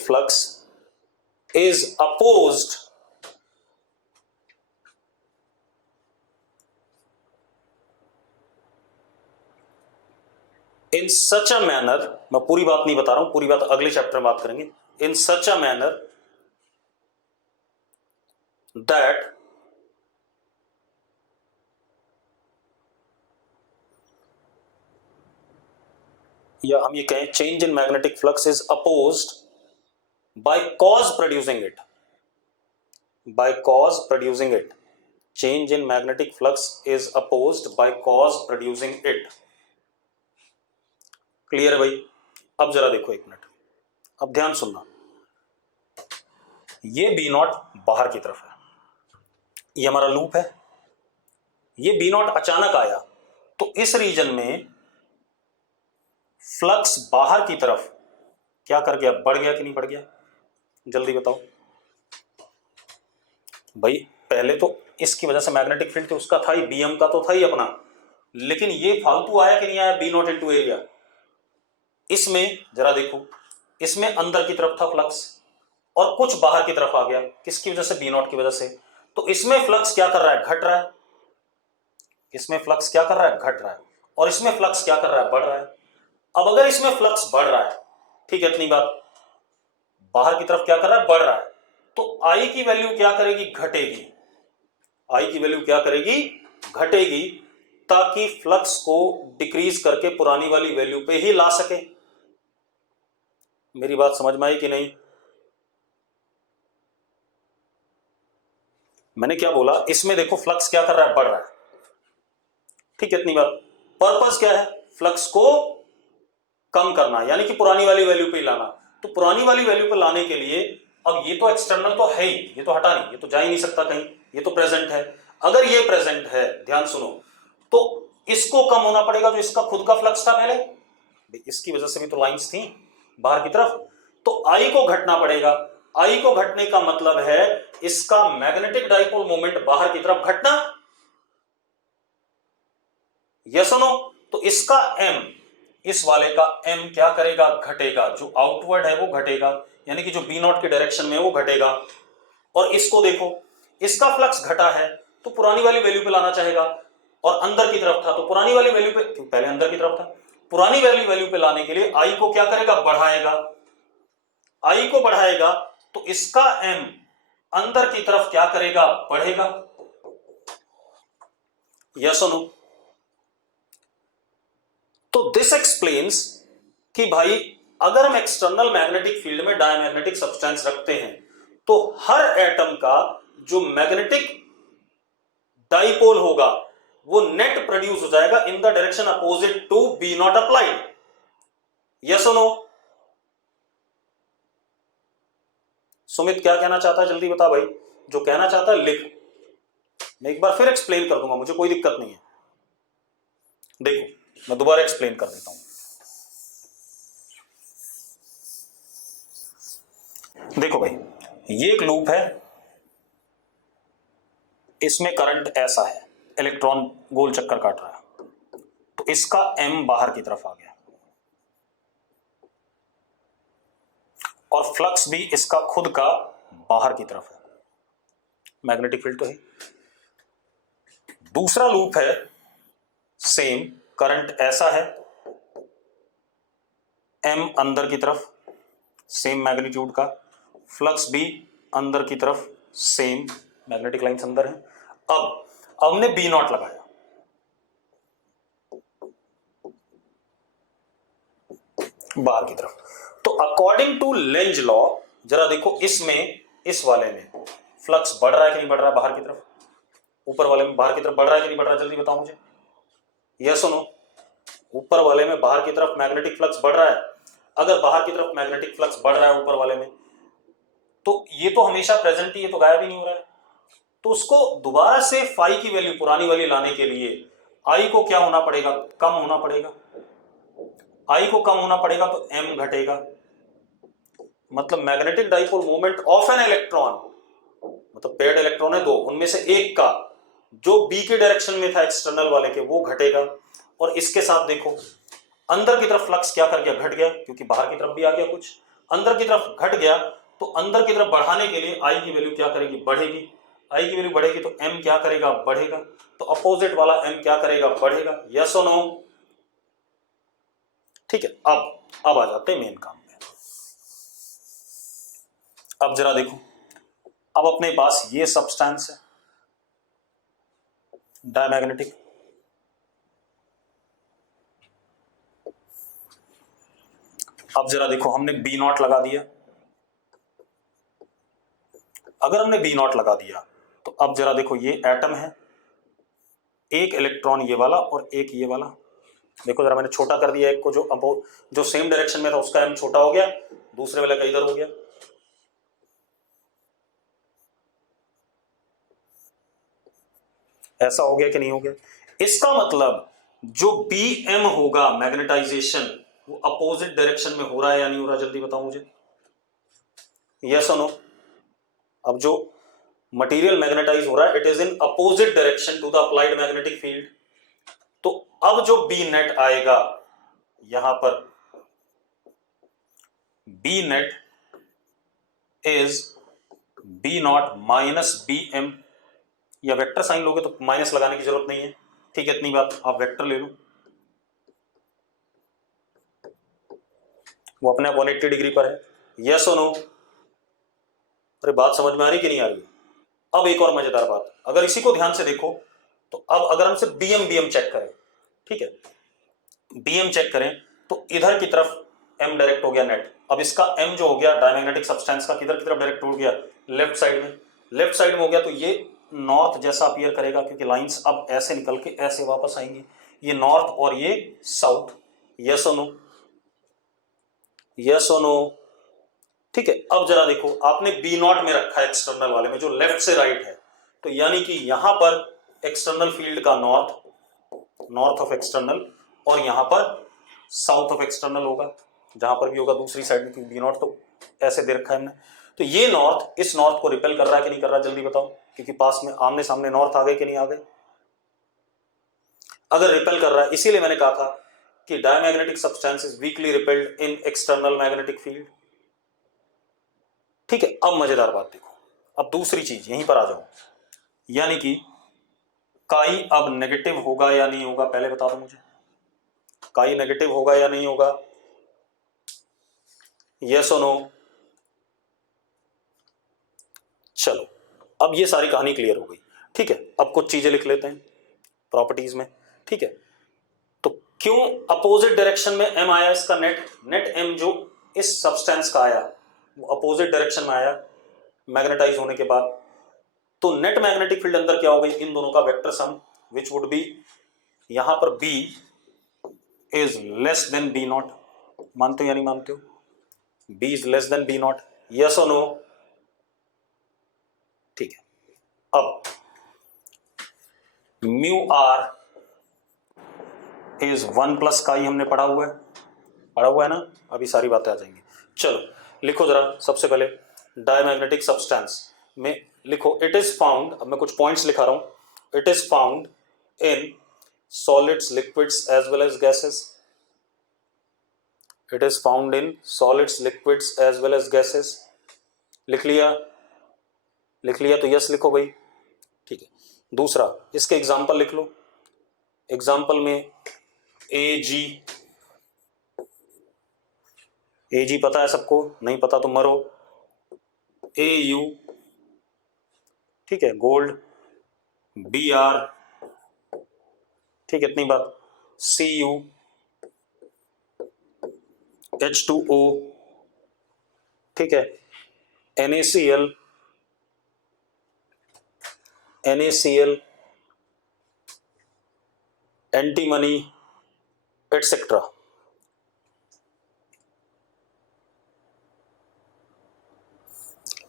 flux is opposed in such a manner, मैं पूरी बात नहीं बता रहा हूं, पूरी बात अगले चैप्टर में बात करेंगे, in such a manner that या हम ये कहें change in magnetic flux is opposed by cause producing it, by cause producing it, change in magnetic flux is opposed by cause producing it. Clear है भाई? अब जरा देखो एक मिनट, अब ध्यान सुनना, ये बी नॉट बाहर की तरफ है, ये हमारा लूप है, ये बी नॉट अचानक आया, तो इस रीजन में फ्लक्स बाहर की तरफ क्या कर गया, बढ़ गया कि नहीं बढ़ गया? जल्दी बताओ भाई। पहले तो इसकी वजह से मैग्नेटिक फील्ड तो उसका था ही, बीएम का तो था ही अपना, लेकिन ये फालतू आया कि नहीं आया, बी नॉट इनटू एरिया। इसमें जरा देखो, इसमें अंदर की तरफ था फ्लक्स और कुछ बाहर की तरफ आ गया, किसकी वजह से, बी नॉट की वजह से। तो इसमें फ्लक्स क्या कर रहा है, घट रहा है, इसमें फ्लक्स क्या कर रहा है, घट रहा है, और इसमें फ्लक्स क्या कर रहा है, बढ़ रहा है। अब अगर इसमें फ्लक्स बढ़ रहा है, ठीक है, इतनी बात, बाहर की तरफ क्या कर रहा है, बढ़ रहा है, तो आई की वैल्यू क्या करेगी, घटेगी, आई की वैल्यू क्या करेगी, घटेगी ताकि फ्लक्स को डिक्रीज करके पुरानी वाली वैल्यू पे ही ला सके। मेरी बात समझ में आई कि नहीं? मैंने क्या बोला, इसमें देखो फ्लक्स क्या कर रहा है, बढ़ रहा है, ठीक है, इतनी बात। पर्पस क्या है, फ्लक्स को कम करना, यानी कि पुरानी वाली वैल्यू पे लाना। तो पुरानी वाली वैल्यू पे लाने के लिए, अब ये तो एक्सटर्नल तो है ही, ये तो हटा नहीं, ये तो जा ही नहीं सकता कहीं, ये तो प्रेजेंट है। अगर ये प्रेजेंट है, ध्यान सुनो, तो इसको कम होना पड़ेगा जो इसका खुद का फ्लक्स था पहले, इसकी वजह से भी तो लाइंस थी बाहर की तरफ, तो आई को घटना पड़ेगा। आई को घटने का मतलब है इसका मैग्नेटिक डाइपोल मोमेंट बाहर की तरफ घटना, यस और नो? तो इसका m, इस वाले का m क्या करेगा, घटेगा, जो आउटवर्ड है वो घटेगा, यानी कि जो बी नॉट की डायरेक्शन में वो घटेगा। और इसको देखो, इसका फ्लक्स घटा है तो पुरानी वाली वैल्यू पे लाना चाहेगा, और अंदर की तरफ था तो पुरानी वाली वैल्यू पे, पहले अंदर की तरफ था, पुरानी वाली वैल्यू पे लाने के लिए आई को क्या करेगा, बढ़ाएगा। आई को बढ़ाएगा तो इसका m अंदर की तरफ क्या करेगा, बढ़ेगा, यस और नो? तो दिस एक्सप्लेन्स कि भाई अगर हम एक्सटर्नल मैग्नेटिक फील्ड में डायमैग्नेटिक सब्सटेंस रखते हैं तो हर एटम का जो मैग्नेटिक डाइपोल होगा वो नेट प्रोड्यूस हो जाएगा in the direction opposite to B naught applied, yes और नो? सुमित क्या कहना चाहता है, जल्दी बता भाई, जो कहना चाहता है लिख, मैं एक बार फिर एक्सप्लेन कर दूंगा, मुझे कोई दिक्कत नहीं है। देखो मैं दोबारा एक्सप्लेन कर देता हूं। देखो भाई, ये एक लूप है, इसमें करंट ऐसा है, इलेक्ट्रॉन गोल चक्कर काट रहा है, तो इसका m बाहर की तरफ आ गया और फ्लक्स भी इसका खुद का बाहर की तरफ है, मैग्नेटिक फील्ड तो है। दूसरा लूप है, सेम करंट ऐसा है, m अंदर की तरफ, सेम मैग्नीट्यूड का, फ्लक्स भी अंदर की तरफ, सेम मैग्नेटिक लाइंस अंदर है। अब हमने बी नॉट लगाया, बाहर की तरफ, तो अकॉर्डिंग टू लेंज लॉ, जरा देखो इसमें, इस वाले में फ्लक्स बढ़ रहा है कि नहीं बढ़ रहा है बाहर की तरफ, ऊपर वाले में बाहर की तरफ बढ़ रहा है कि नहीं बढ़ रहा है, जल्दी बताओ मुझे, यस और नो? ऊपर वाले में बाहर की तरफ मैग्नेटिक फ्लक्स बढ़ रहा है। अगर बाहर की तरफ मैग्नेटिक फ्लक्स बढ़ रहा है ऊपर वाले में, तो ये तो हमेशा प्रेजेंट ही, ये तो गायब ही नहीं हो रहा है। तो उसको दोबारा से फाई की वैल्यू पुरानी वाली लाने के लिए आई को क्या होना पड़ेगा, कम होना पड़ेगा। आई को कम होना पड़ेगा तो m घटेगा, मतलब magnetic dipole moment of an electron, मतलब पेयर्ड इलेक्ट्रॉन है दो, उनमें से एक का जो बी के डायरेक्शन में था एक्सटर्नल वाले के, वो घटेगा। और इसके साथ देखो अंदर की तरफ फ्लक्स क्या कर गया, घट गया, क्योंकि बाहर की तरफ भी आ गया कुछ, अंदर की तरफ घट गया, तो अंदर की तरफ बढ़ाने के लिए आई की वैल्यू क्या करेगी, बढ़ेगी। आई की वैल्यू बढ़ेगी तो m क्या करेगा, बढ़ेगा, तो अपोजिट वाला m क्या करेगा, बढ़ेगा, यस और नो? ठीक है, अब आ जाते हैं मेन काम में। अब जरा देखो, अब अपने पास ये सब्सटेंस है डायमैग्नेटिक, अब जरा देखो हमने बी नॉट लगा दिया। अगर हमने बी नॉट लगा दिया तो अब जरा देखो, ये एटम है, एक इलेक्ट्रॉन ये वाला और एक ये वाला, देखो जरा मैंने छोटा कर दिया एक को, जो सेम डायरेक्शन में था उसका m छोटा हो गया, दूसरे वाले का इधर हो गया। ऐसा हो गया कि नहीं हो गया? इसका मतलब जो Bm होगा मैग्नेटाइजेशन, वो अपोजिट डायरेक्शन में हो रहा है या नहीं हो रहा, जल्दी बताओ मुझे, यस और नो? अब जो मटेरियल मैग्नेटाइज हो रहा है, it is in opposite direction to the applied magnetic field. तो अब जो बी नेट आएगा यहां पर, B net is B naught minus B M, या वेक्टर साइन लोगे तो माइनस लगाने की जरूरत नहीं है, ठीक है, इतनी बात, आप वेक्टर ले लो, वो अपने 180 डिग्री पर है, यस और नो? अरे बात समझ में आ रही कि नहीं आ रही? अब एक और मजेदार बात, अगर इसी को ध्यान से देखो, तो अब अगर हम सिर्फ बीएम चेक करें, ठीक है, बीएम चेक करें तो इधर की तरफ m डायरेक्ट हो गया नेट। अब इसका m जो हो गया डायमैग्नेटिक सब्सटेंस का किधर की तरफ डायरेक्ट हो गया, लेफ्ट साइड में, लेफ्ट साइड में हो गया तो ये नॉर्थ जैसा अपीयर करेगा क्योंकि लाइंस अब ऐसे निकल के ऐसे वापस आएंगी, ये नॉर्थ और ये साउथ। यस और नो, यस और नो, ठीक है। अब जरा देखो आपने बी नॉट में रखा है एक्सटर्नल वाले में जो लेफ्ट से राइट है, तो यानी कि यहां पर एक्सटर्नल फील्ड का नॉर्थ, नॉर्थ ऑफ एक्सटर्नल, और यहां पर साउथ ऑफ एक्सटर्नल होगा, जहां पर भी होगा दूसरी साइड में, क्योंकि बी नॉट तो ऐसे दे रखा है हमने। तो ये नॉर्थ इस नॉर्थ को रिपेल कर रहा है कि नहीं कर रहा, जल्दी बताओ, क्योंकि पास में आमने सामने नॉर्थ आ गए कि नहीं आ गए। अगर रिपेल कर रहा है, इसीलिए मैंने कहा था कि diamagnetic substance is weekly repelled in external magnetic field, ठीक है। अब मजेदार बात देखो, अब दूसरी चीज यहीं पर आ जाओ, यानी कि काई अब नेगेटिव होगा या नहीं होगा, पहले बता दो मुझे, काई नेगेटिव होगा या नहीं होगा, यस और नो। चलो अब ये सारी कहानी क्लियर हो गई, ठीक है। अब कुछ चीजें लिख लेते हैं प्रॉपर्टीज में, ठीक है। तो क्यों अपोजिट डायरेक्शन में m आया, इसका नेट m जो इस सब्सटेंस का आया वो अपोजिट डायरेक्शन में आया मैग्नेटाइज होने के बाद, तो नेट मैग्नेटिक फील्ड अंदर क्या हो गई, इन दोनों का vector some which would be, यहां पर b is less than b not, मानते हो या नहीं मानते हो, b is less than b not, yes और नो, ठीक है। अब म्यू आर इज 1 प्लस काई हमने पढ़ा हुआ है ना, अभी सारी बातें आ जाएंगी। चलो लिखो जरा, सबसे पहले डायमैग्नेटिक सब्सटेंस में लिखो, इट इज फाउंड, अब मैं कुछ पॉइंट्स लिखा रहा हूं, it is found in solids, liquids as well as gases, it is found in solids, liquids as well as gases. लिख लिया, लिख लिया तो यस लिखो भाई, ठीक है। दूसरा इसके एग्जाम्पल लिख लो, एग्जाम्पल में ए जी पता है सबको, नहीं पता तो मरो, ए यू, ठीक है, गोल्ड, बी आर, ठीक है, इतनी बात, सी यू, H2O, ठीक है, NaCl, एंटीमनी, एटसेट्रा।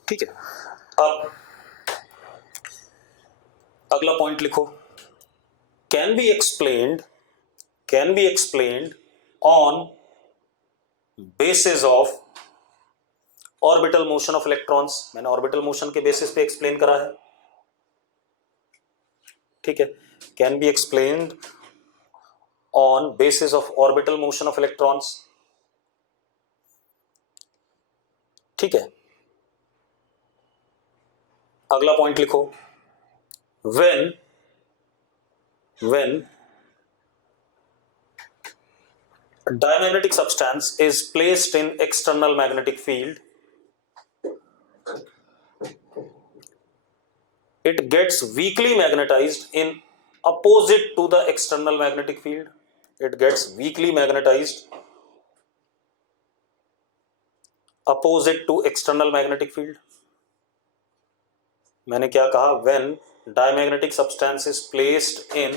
ठीक है। अब अगला पॉइंट लिखो, can be explained on basis of orbital motion of electrons. मैंने ऑर्बिटल मोशन के बेसिस पे एक्सप्लेन करा है, ठीक है। Can be explained on basis of orbital motion of electrons, ठीक है। अगला पॉइंट लिखो, when a diamagnetic substance is placed in external magnetic field, it gets weakly magnetized in opposite to the external magnetic field. It gets weakly magnetized opposite to external magnetic field. मैंने क्या कहा, when diamagnetic substance is placed in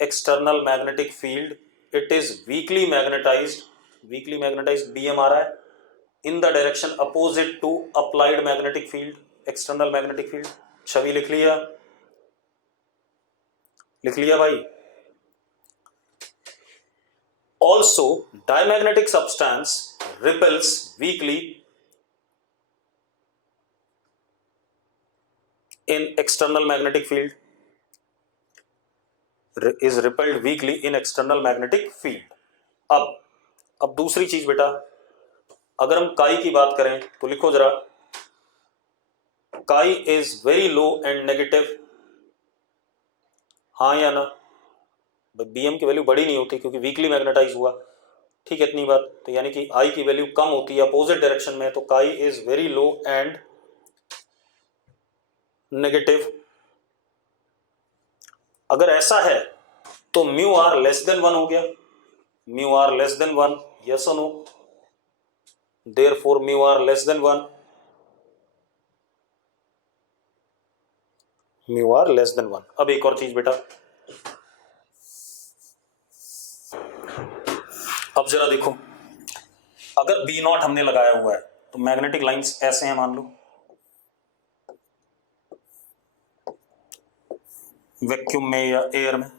external magnetic field, it is weakly magnetized BM आ रहा है, in the direction opposite to applied magnetic field, external magnetic field। छवि लिख लिया, भाई। Also diamagnetic substance repels weakly in external magnetic field, is repelled weakly in external magnetic field। अब दूसरी चीज बेटा, अगर हम काई की बात करें तो लिखो जरा, काई is very low and negative, हाँ या ना, बीएम की वैल्यू बड़ी नहीं होती क्योंकि वीकली मैग्नेटाइज हुआ, ठीक है, इतनी बात। तो यानी कि आई की वैल्यू कम होती है अपोजिट डायरेक्शन में, तो काई is very low and negative. अगर ऐसा है तो म्यू आर लेस देन 1 हो गया, mu are less than 1, yes और no, therefore mu are less than 1, mu are less than 1। अब एक और चीज बेटा, अब जरा देखो, अगर बी नॉट हमने लगाया हुआ है तो मैग्नेटिक लाइंस ऐसे हैं मान लो, वैक्यूम में या एयर में,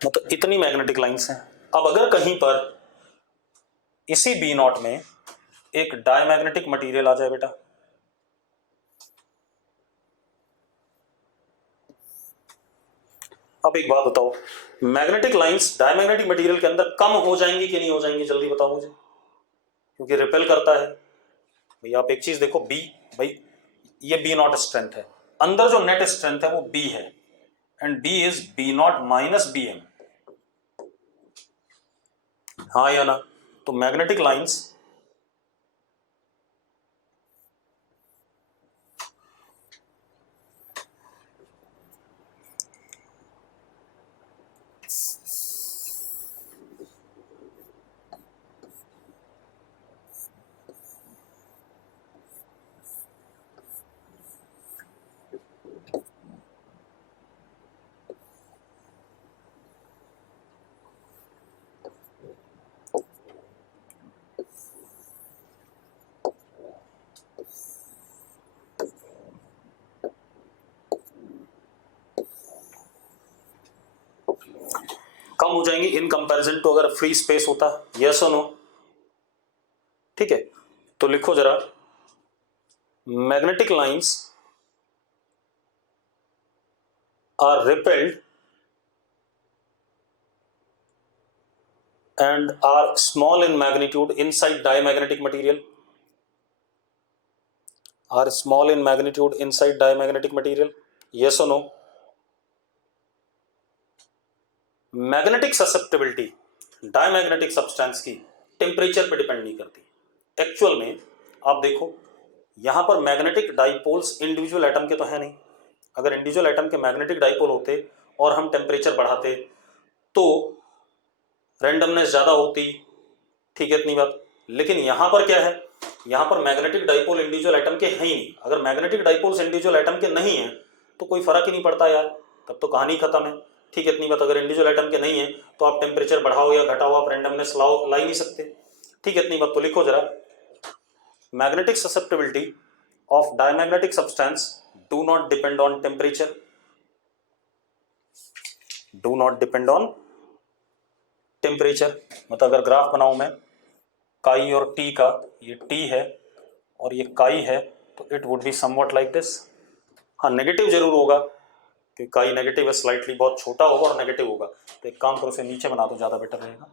मतलब इतनी मैग्नेटिक लाइंस हैं। अब अगर कहीं पर इसी बी नॉट में एक डायमैग्नेटिक मटेरियल आ जाए बेटा, अब एक बात बताओ, मैग्नेटिक लाइंस डायमैग्नेटिक मटेरियल के अंदर कम हो जाएंगी कि नहीं हो जाएंगी, जल्दी बताओ मुझे, क्योंकि रिपेल करता है। भाई आप एक चीज देखो, बी, भाई ये बी नॉट स्ट्रेंथ है, अंदर जो नेट स्ट्रेंथ है वो बी है, and B is B naught minus B M, हाँ या ना? तो मैग्नेटिक लाइंस कम हो जाएंगी इन कंपैरिजन टू अगर फ्री स्पेस होता, यस और नो? ठीक है, तो लिखो जरा, magnetic lines are repelled and are small in magnitude inside diamagnetic material, are small in magnitude inside diamagnetic material, yes or no? Magnetic susceptibility diamagnetic substance की temperature पे depend नहीं करती। एक्चुअल में आप देखो, यहां पर मैग्नेटिक डाइपोल्स इंडिविजुअल एटम के तो है नहीं, अगर इंडिविजुअल एटम के मैग्नेटिक डाइपोल होते और हम टेम्परेचर बढ़ाते तो रैंडमनेस ज्यादा होती, ठीक है इतनी बात। लेकिन यहां पर क्या है, यहां पर मैग्नेटिक डाइपोल इंडिविजुअल एटम के है ही नहीं, अगर मैग्नेटिक डाइपोल्स इंडिविजुअल एटम के नहीं है तो कोई फर्क ही नहीं पड़ता यार, तब तो कहानी खत्म है, ठीक है इतनी बात। अगर इंडिविजुअल एटम के नहीं है तो आप टेम्परेचर बढ़ाओ या घटाओ, आप रैंडमनेस ला ही नहीं सकते, ठीक है इतनी बात। तो लिखो जरा, magnetic susceptibility of diamagnetic substance do not depend on temperature, do not depend on temperature. मतलब अगर ग्राफ बनाऊं मैं काई और टी का, ये टी है और ये काई है, तो it would be somewhat like this. हाँ नेगेटिव जरूर होगा, कि काई नेगेटिव है स्लाइटली, बहुत छोटा होगा और नेगेटिव होगा, तो एक काम करो उसे नीचे बना दो, ज्यादा बेटर रहेगा।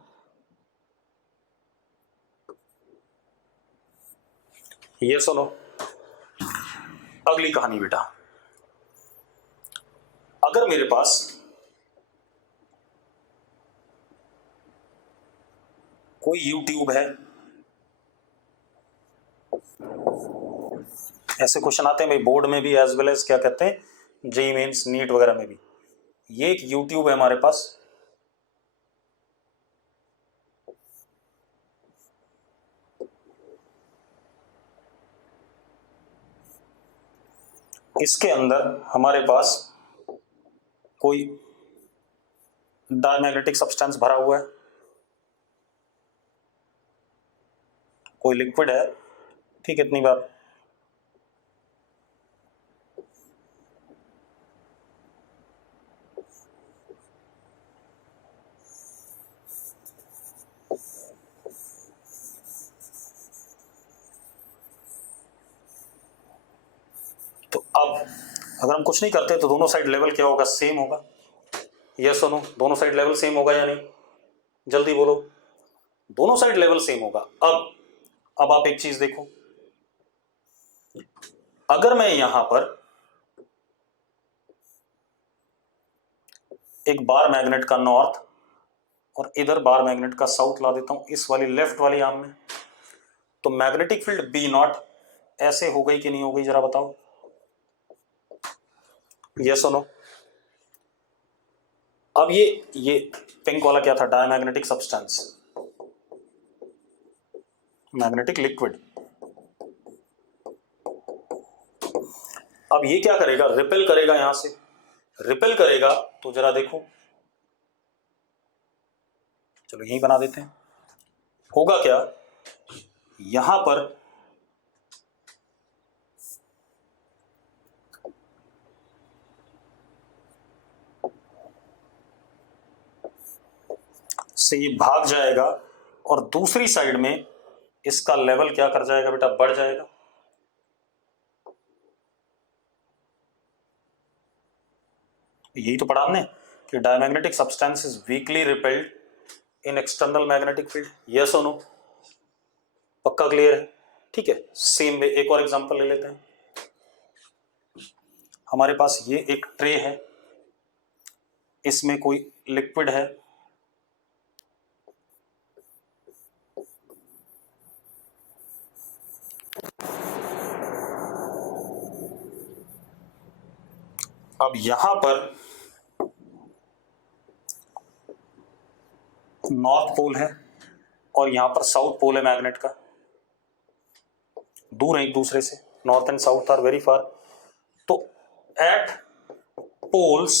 ये सुनो अगली कहानी बेटा, अगर मेरे पास कोई यूट्यूब है, ऐसे क्वेश्चन आते हैं भाई बोर्ड में भी एज वेल एज क्या कहते हैं जेईई मेंस नीट वगैरह में भी, ये एक यूट्यूब है हमारे पास, इसके अंदर हमारे पास कोई डायमैग्नेटिक सब्सटेंस भरा हुआ है, कोई लिक्विड है, ठीक है इतनी बात। तो अब अगर हम कुछ नहीं करते तो दोनों साइड लेवल क्या होगा, सेम होगा, यस और नो? दोनों साइड लेवल सेम होगा या नहीं, जल्दी बोलो, दोनों साइड लेवल सेम होगा। अब आप एक चीज देखो, अगर मैं यहां पर एक बार मैग्नेट का नॉर्थ और इधर बार मैग्नेट का साउथ ला देता हूं इस वाली लेफ्ट वाली आर्म में, तो मैग्नेटिक फील्ड बी नॉट ऐसे हो गई कि नहीं हो गई, जरा बताओ, यस और नो। अब ये पिंक वाला क्या था, डायमैग्नेटिक सब्सटेंस, मैग्नेटिक लिक्विड। अब ये क्या करेगा, रिपेल करेगा, यहां से रिपेल करेगा, तो जरा देखो, चलो यही बना देते हैं। होगा क्या, यहां पर से ये भाग जाएगा और दूसरी साइड में इसका लेवल क्या कर जाएगा बेटा, बढ़ जाएगा। यही तो पढ़ा हमने कि diamagnetic substance is weekly repelled in external magnetic field, yes और नो, पक्का क्लियर है। ठीक है, सेम वे एक और एग्जांपल ले लेते हैं। हमारे पास ये एक ट्रे है, इसमें कोई लिक्विड है, अब यहां पर नॉर्थ पोल है और यहां पर साउथ पोल है मैग्नेट का, दूर है एक दूसरे से, north and south are very far. तो at poles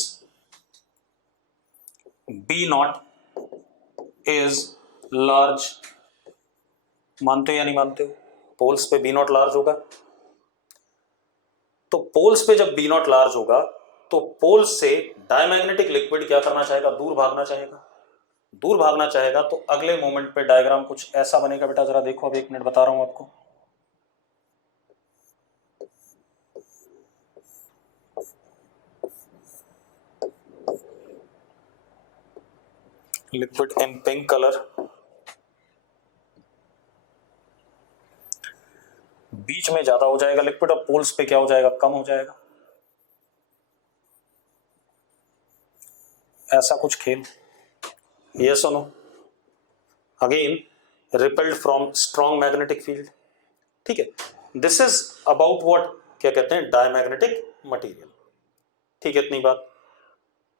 B not is large, मानते हो या नहीं मानते हो, पोल्स पे बी नॉट लार्ज होगा। तो पोल्स पे जब बी नॉट लार्ज होगा तो पोल्स से डायमैग्नेटिक लिक्विड क्या करना चाहेगा, दूर भागना चाहेगा। दूर भागना चाहेगा तो अगले मोमेंट पे डायग्राम कुछ ऐसा बनेगा बेटा, जरा देखो, अब 1 मिनट बता रहा हूं आपको। लिक्विड इन पिंक कलर, बीच में ज्यादा हो जाएगा लिक्विड और पोल्स पे क्या हो जाएगा, कम हो जाएगा। ऐसा कुछ खेल, यस और no. Again repelled from strong magnetic field, ठीक है। दिस इज अबाउट व्हाट, क्या कहते हैं, डायमैग्नेटिक मटेरियल। ठीक है, इतनी बात।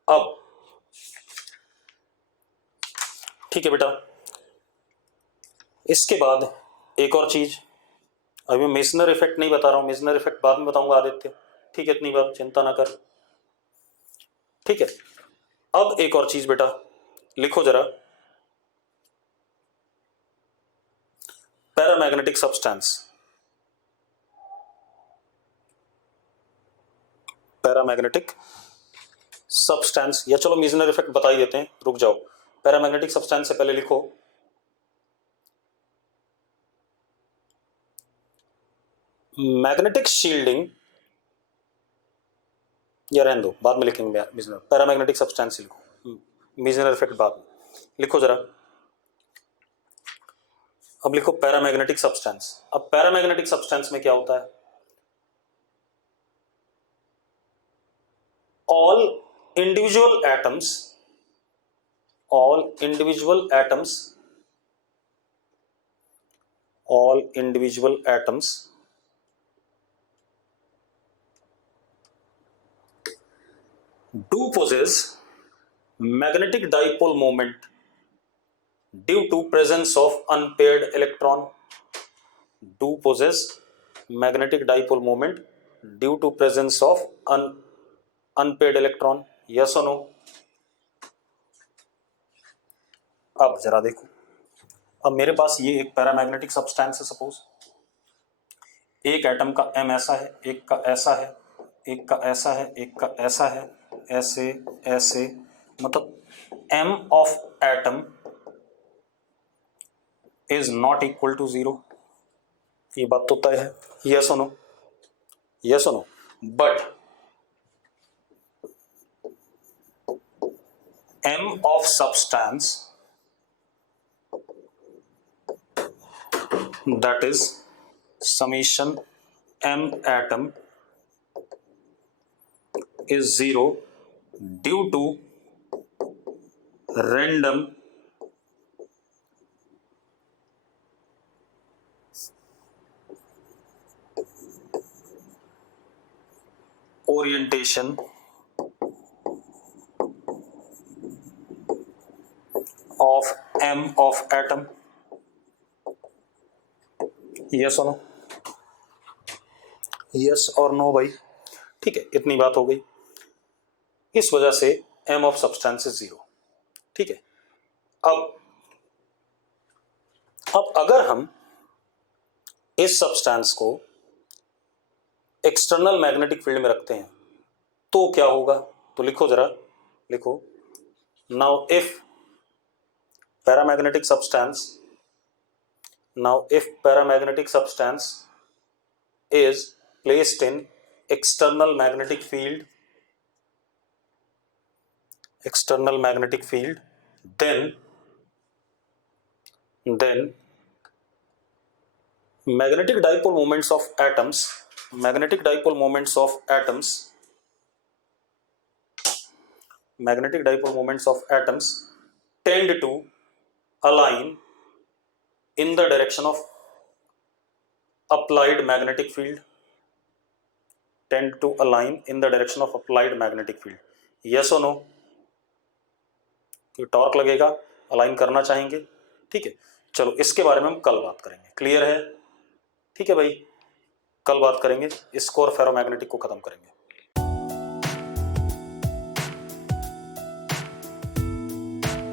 अब ठीक है बेटा, इसके बाद एक और चीज, अभी मेसनर इफेक्ट नहीं बता रहा हूं, मेसनर इफेक्ट बाद में बताऊंगा आदित्य। ठीक है, इतनी बात, चिंता ना कर। ठीक है, अब एक और चीज बेटा लिखो जरा, पैरामैग्नेटिक सब्सटेंस, पैरामैग्नेटिक सब्सटेंस, या चलो मेसनर इफेक्ट बता ही देते हैं, रुक जाओ। पैरामैग्नेटिक सब्सटेंस से पहले लिखो मैग्नेटिक शील्डिंग, या रहने दो, बाद में लिखेंगे मेसनर। पैरामैग्नेटिक सब्सटेंस लिखो, मेसनर इफेक्ट बाद में लिखो जरा। अब लिखो पैरामैग्नेटिक सब्सटेंस। अब पैरामैग्नेटिक सब्सटेंस में क्या होता है, all individual atoms, all individual atoms, all individual atoms do possess magnetic dipole moment due to presence of unpaired electron, do possess magnetic dipole moment due to presence of unpaired electron, yes or no। अब जरा देखो, अब मेरे पास ये एक paramagnetic substance है, suppose एक atom का एम ऐसा है, एक का ऐसा है, एक का ऐसा है, एक का ऐसा है, ऐसे ऐसे, मतलब M of atom is not equal to 0, ये बात तो तय है, यस और नो, यस और no. But M of substance that is summation m atom is 0 due to random orientation of m of atom, yes or no, yes और no भाई, ठीक है, इतनी बात हो गई। इस वजह से m ऑफ सब्सटेंस इज 0, ठीक है। अब अगर हम इस सब्सटेंस को एक्सटर्नल मैग्नेटिक फील्ड में रखते हैं तो क्या होगा, तो लिखो जरा, लिखो, now if paramagnetic substance, now if paramagnetic substance is placed in external magnetic field, then magnetic dipole moments of atoms tend to align in the direction of applied magnetic field, yes or no, ये torque लगेगा, align करना चाहेंगे, ठीक है। चलो इसके बारे में हम कल बात करेंगे, क्लियर है, ठीक है भाई, कल बात करेंगे, इसको और फेरोमैग्नेटिक को खत्म करेंगे।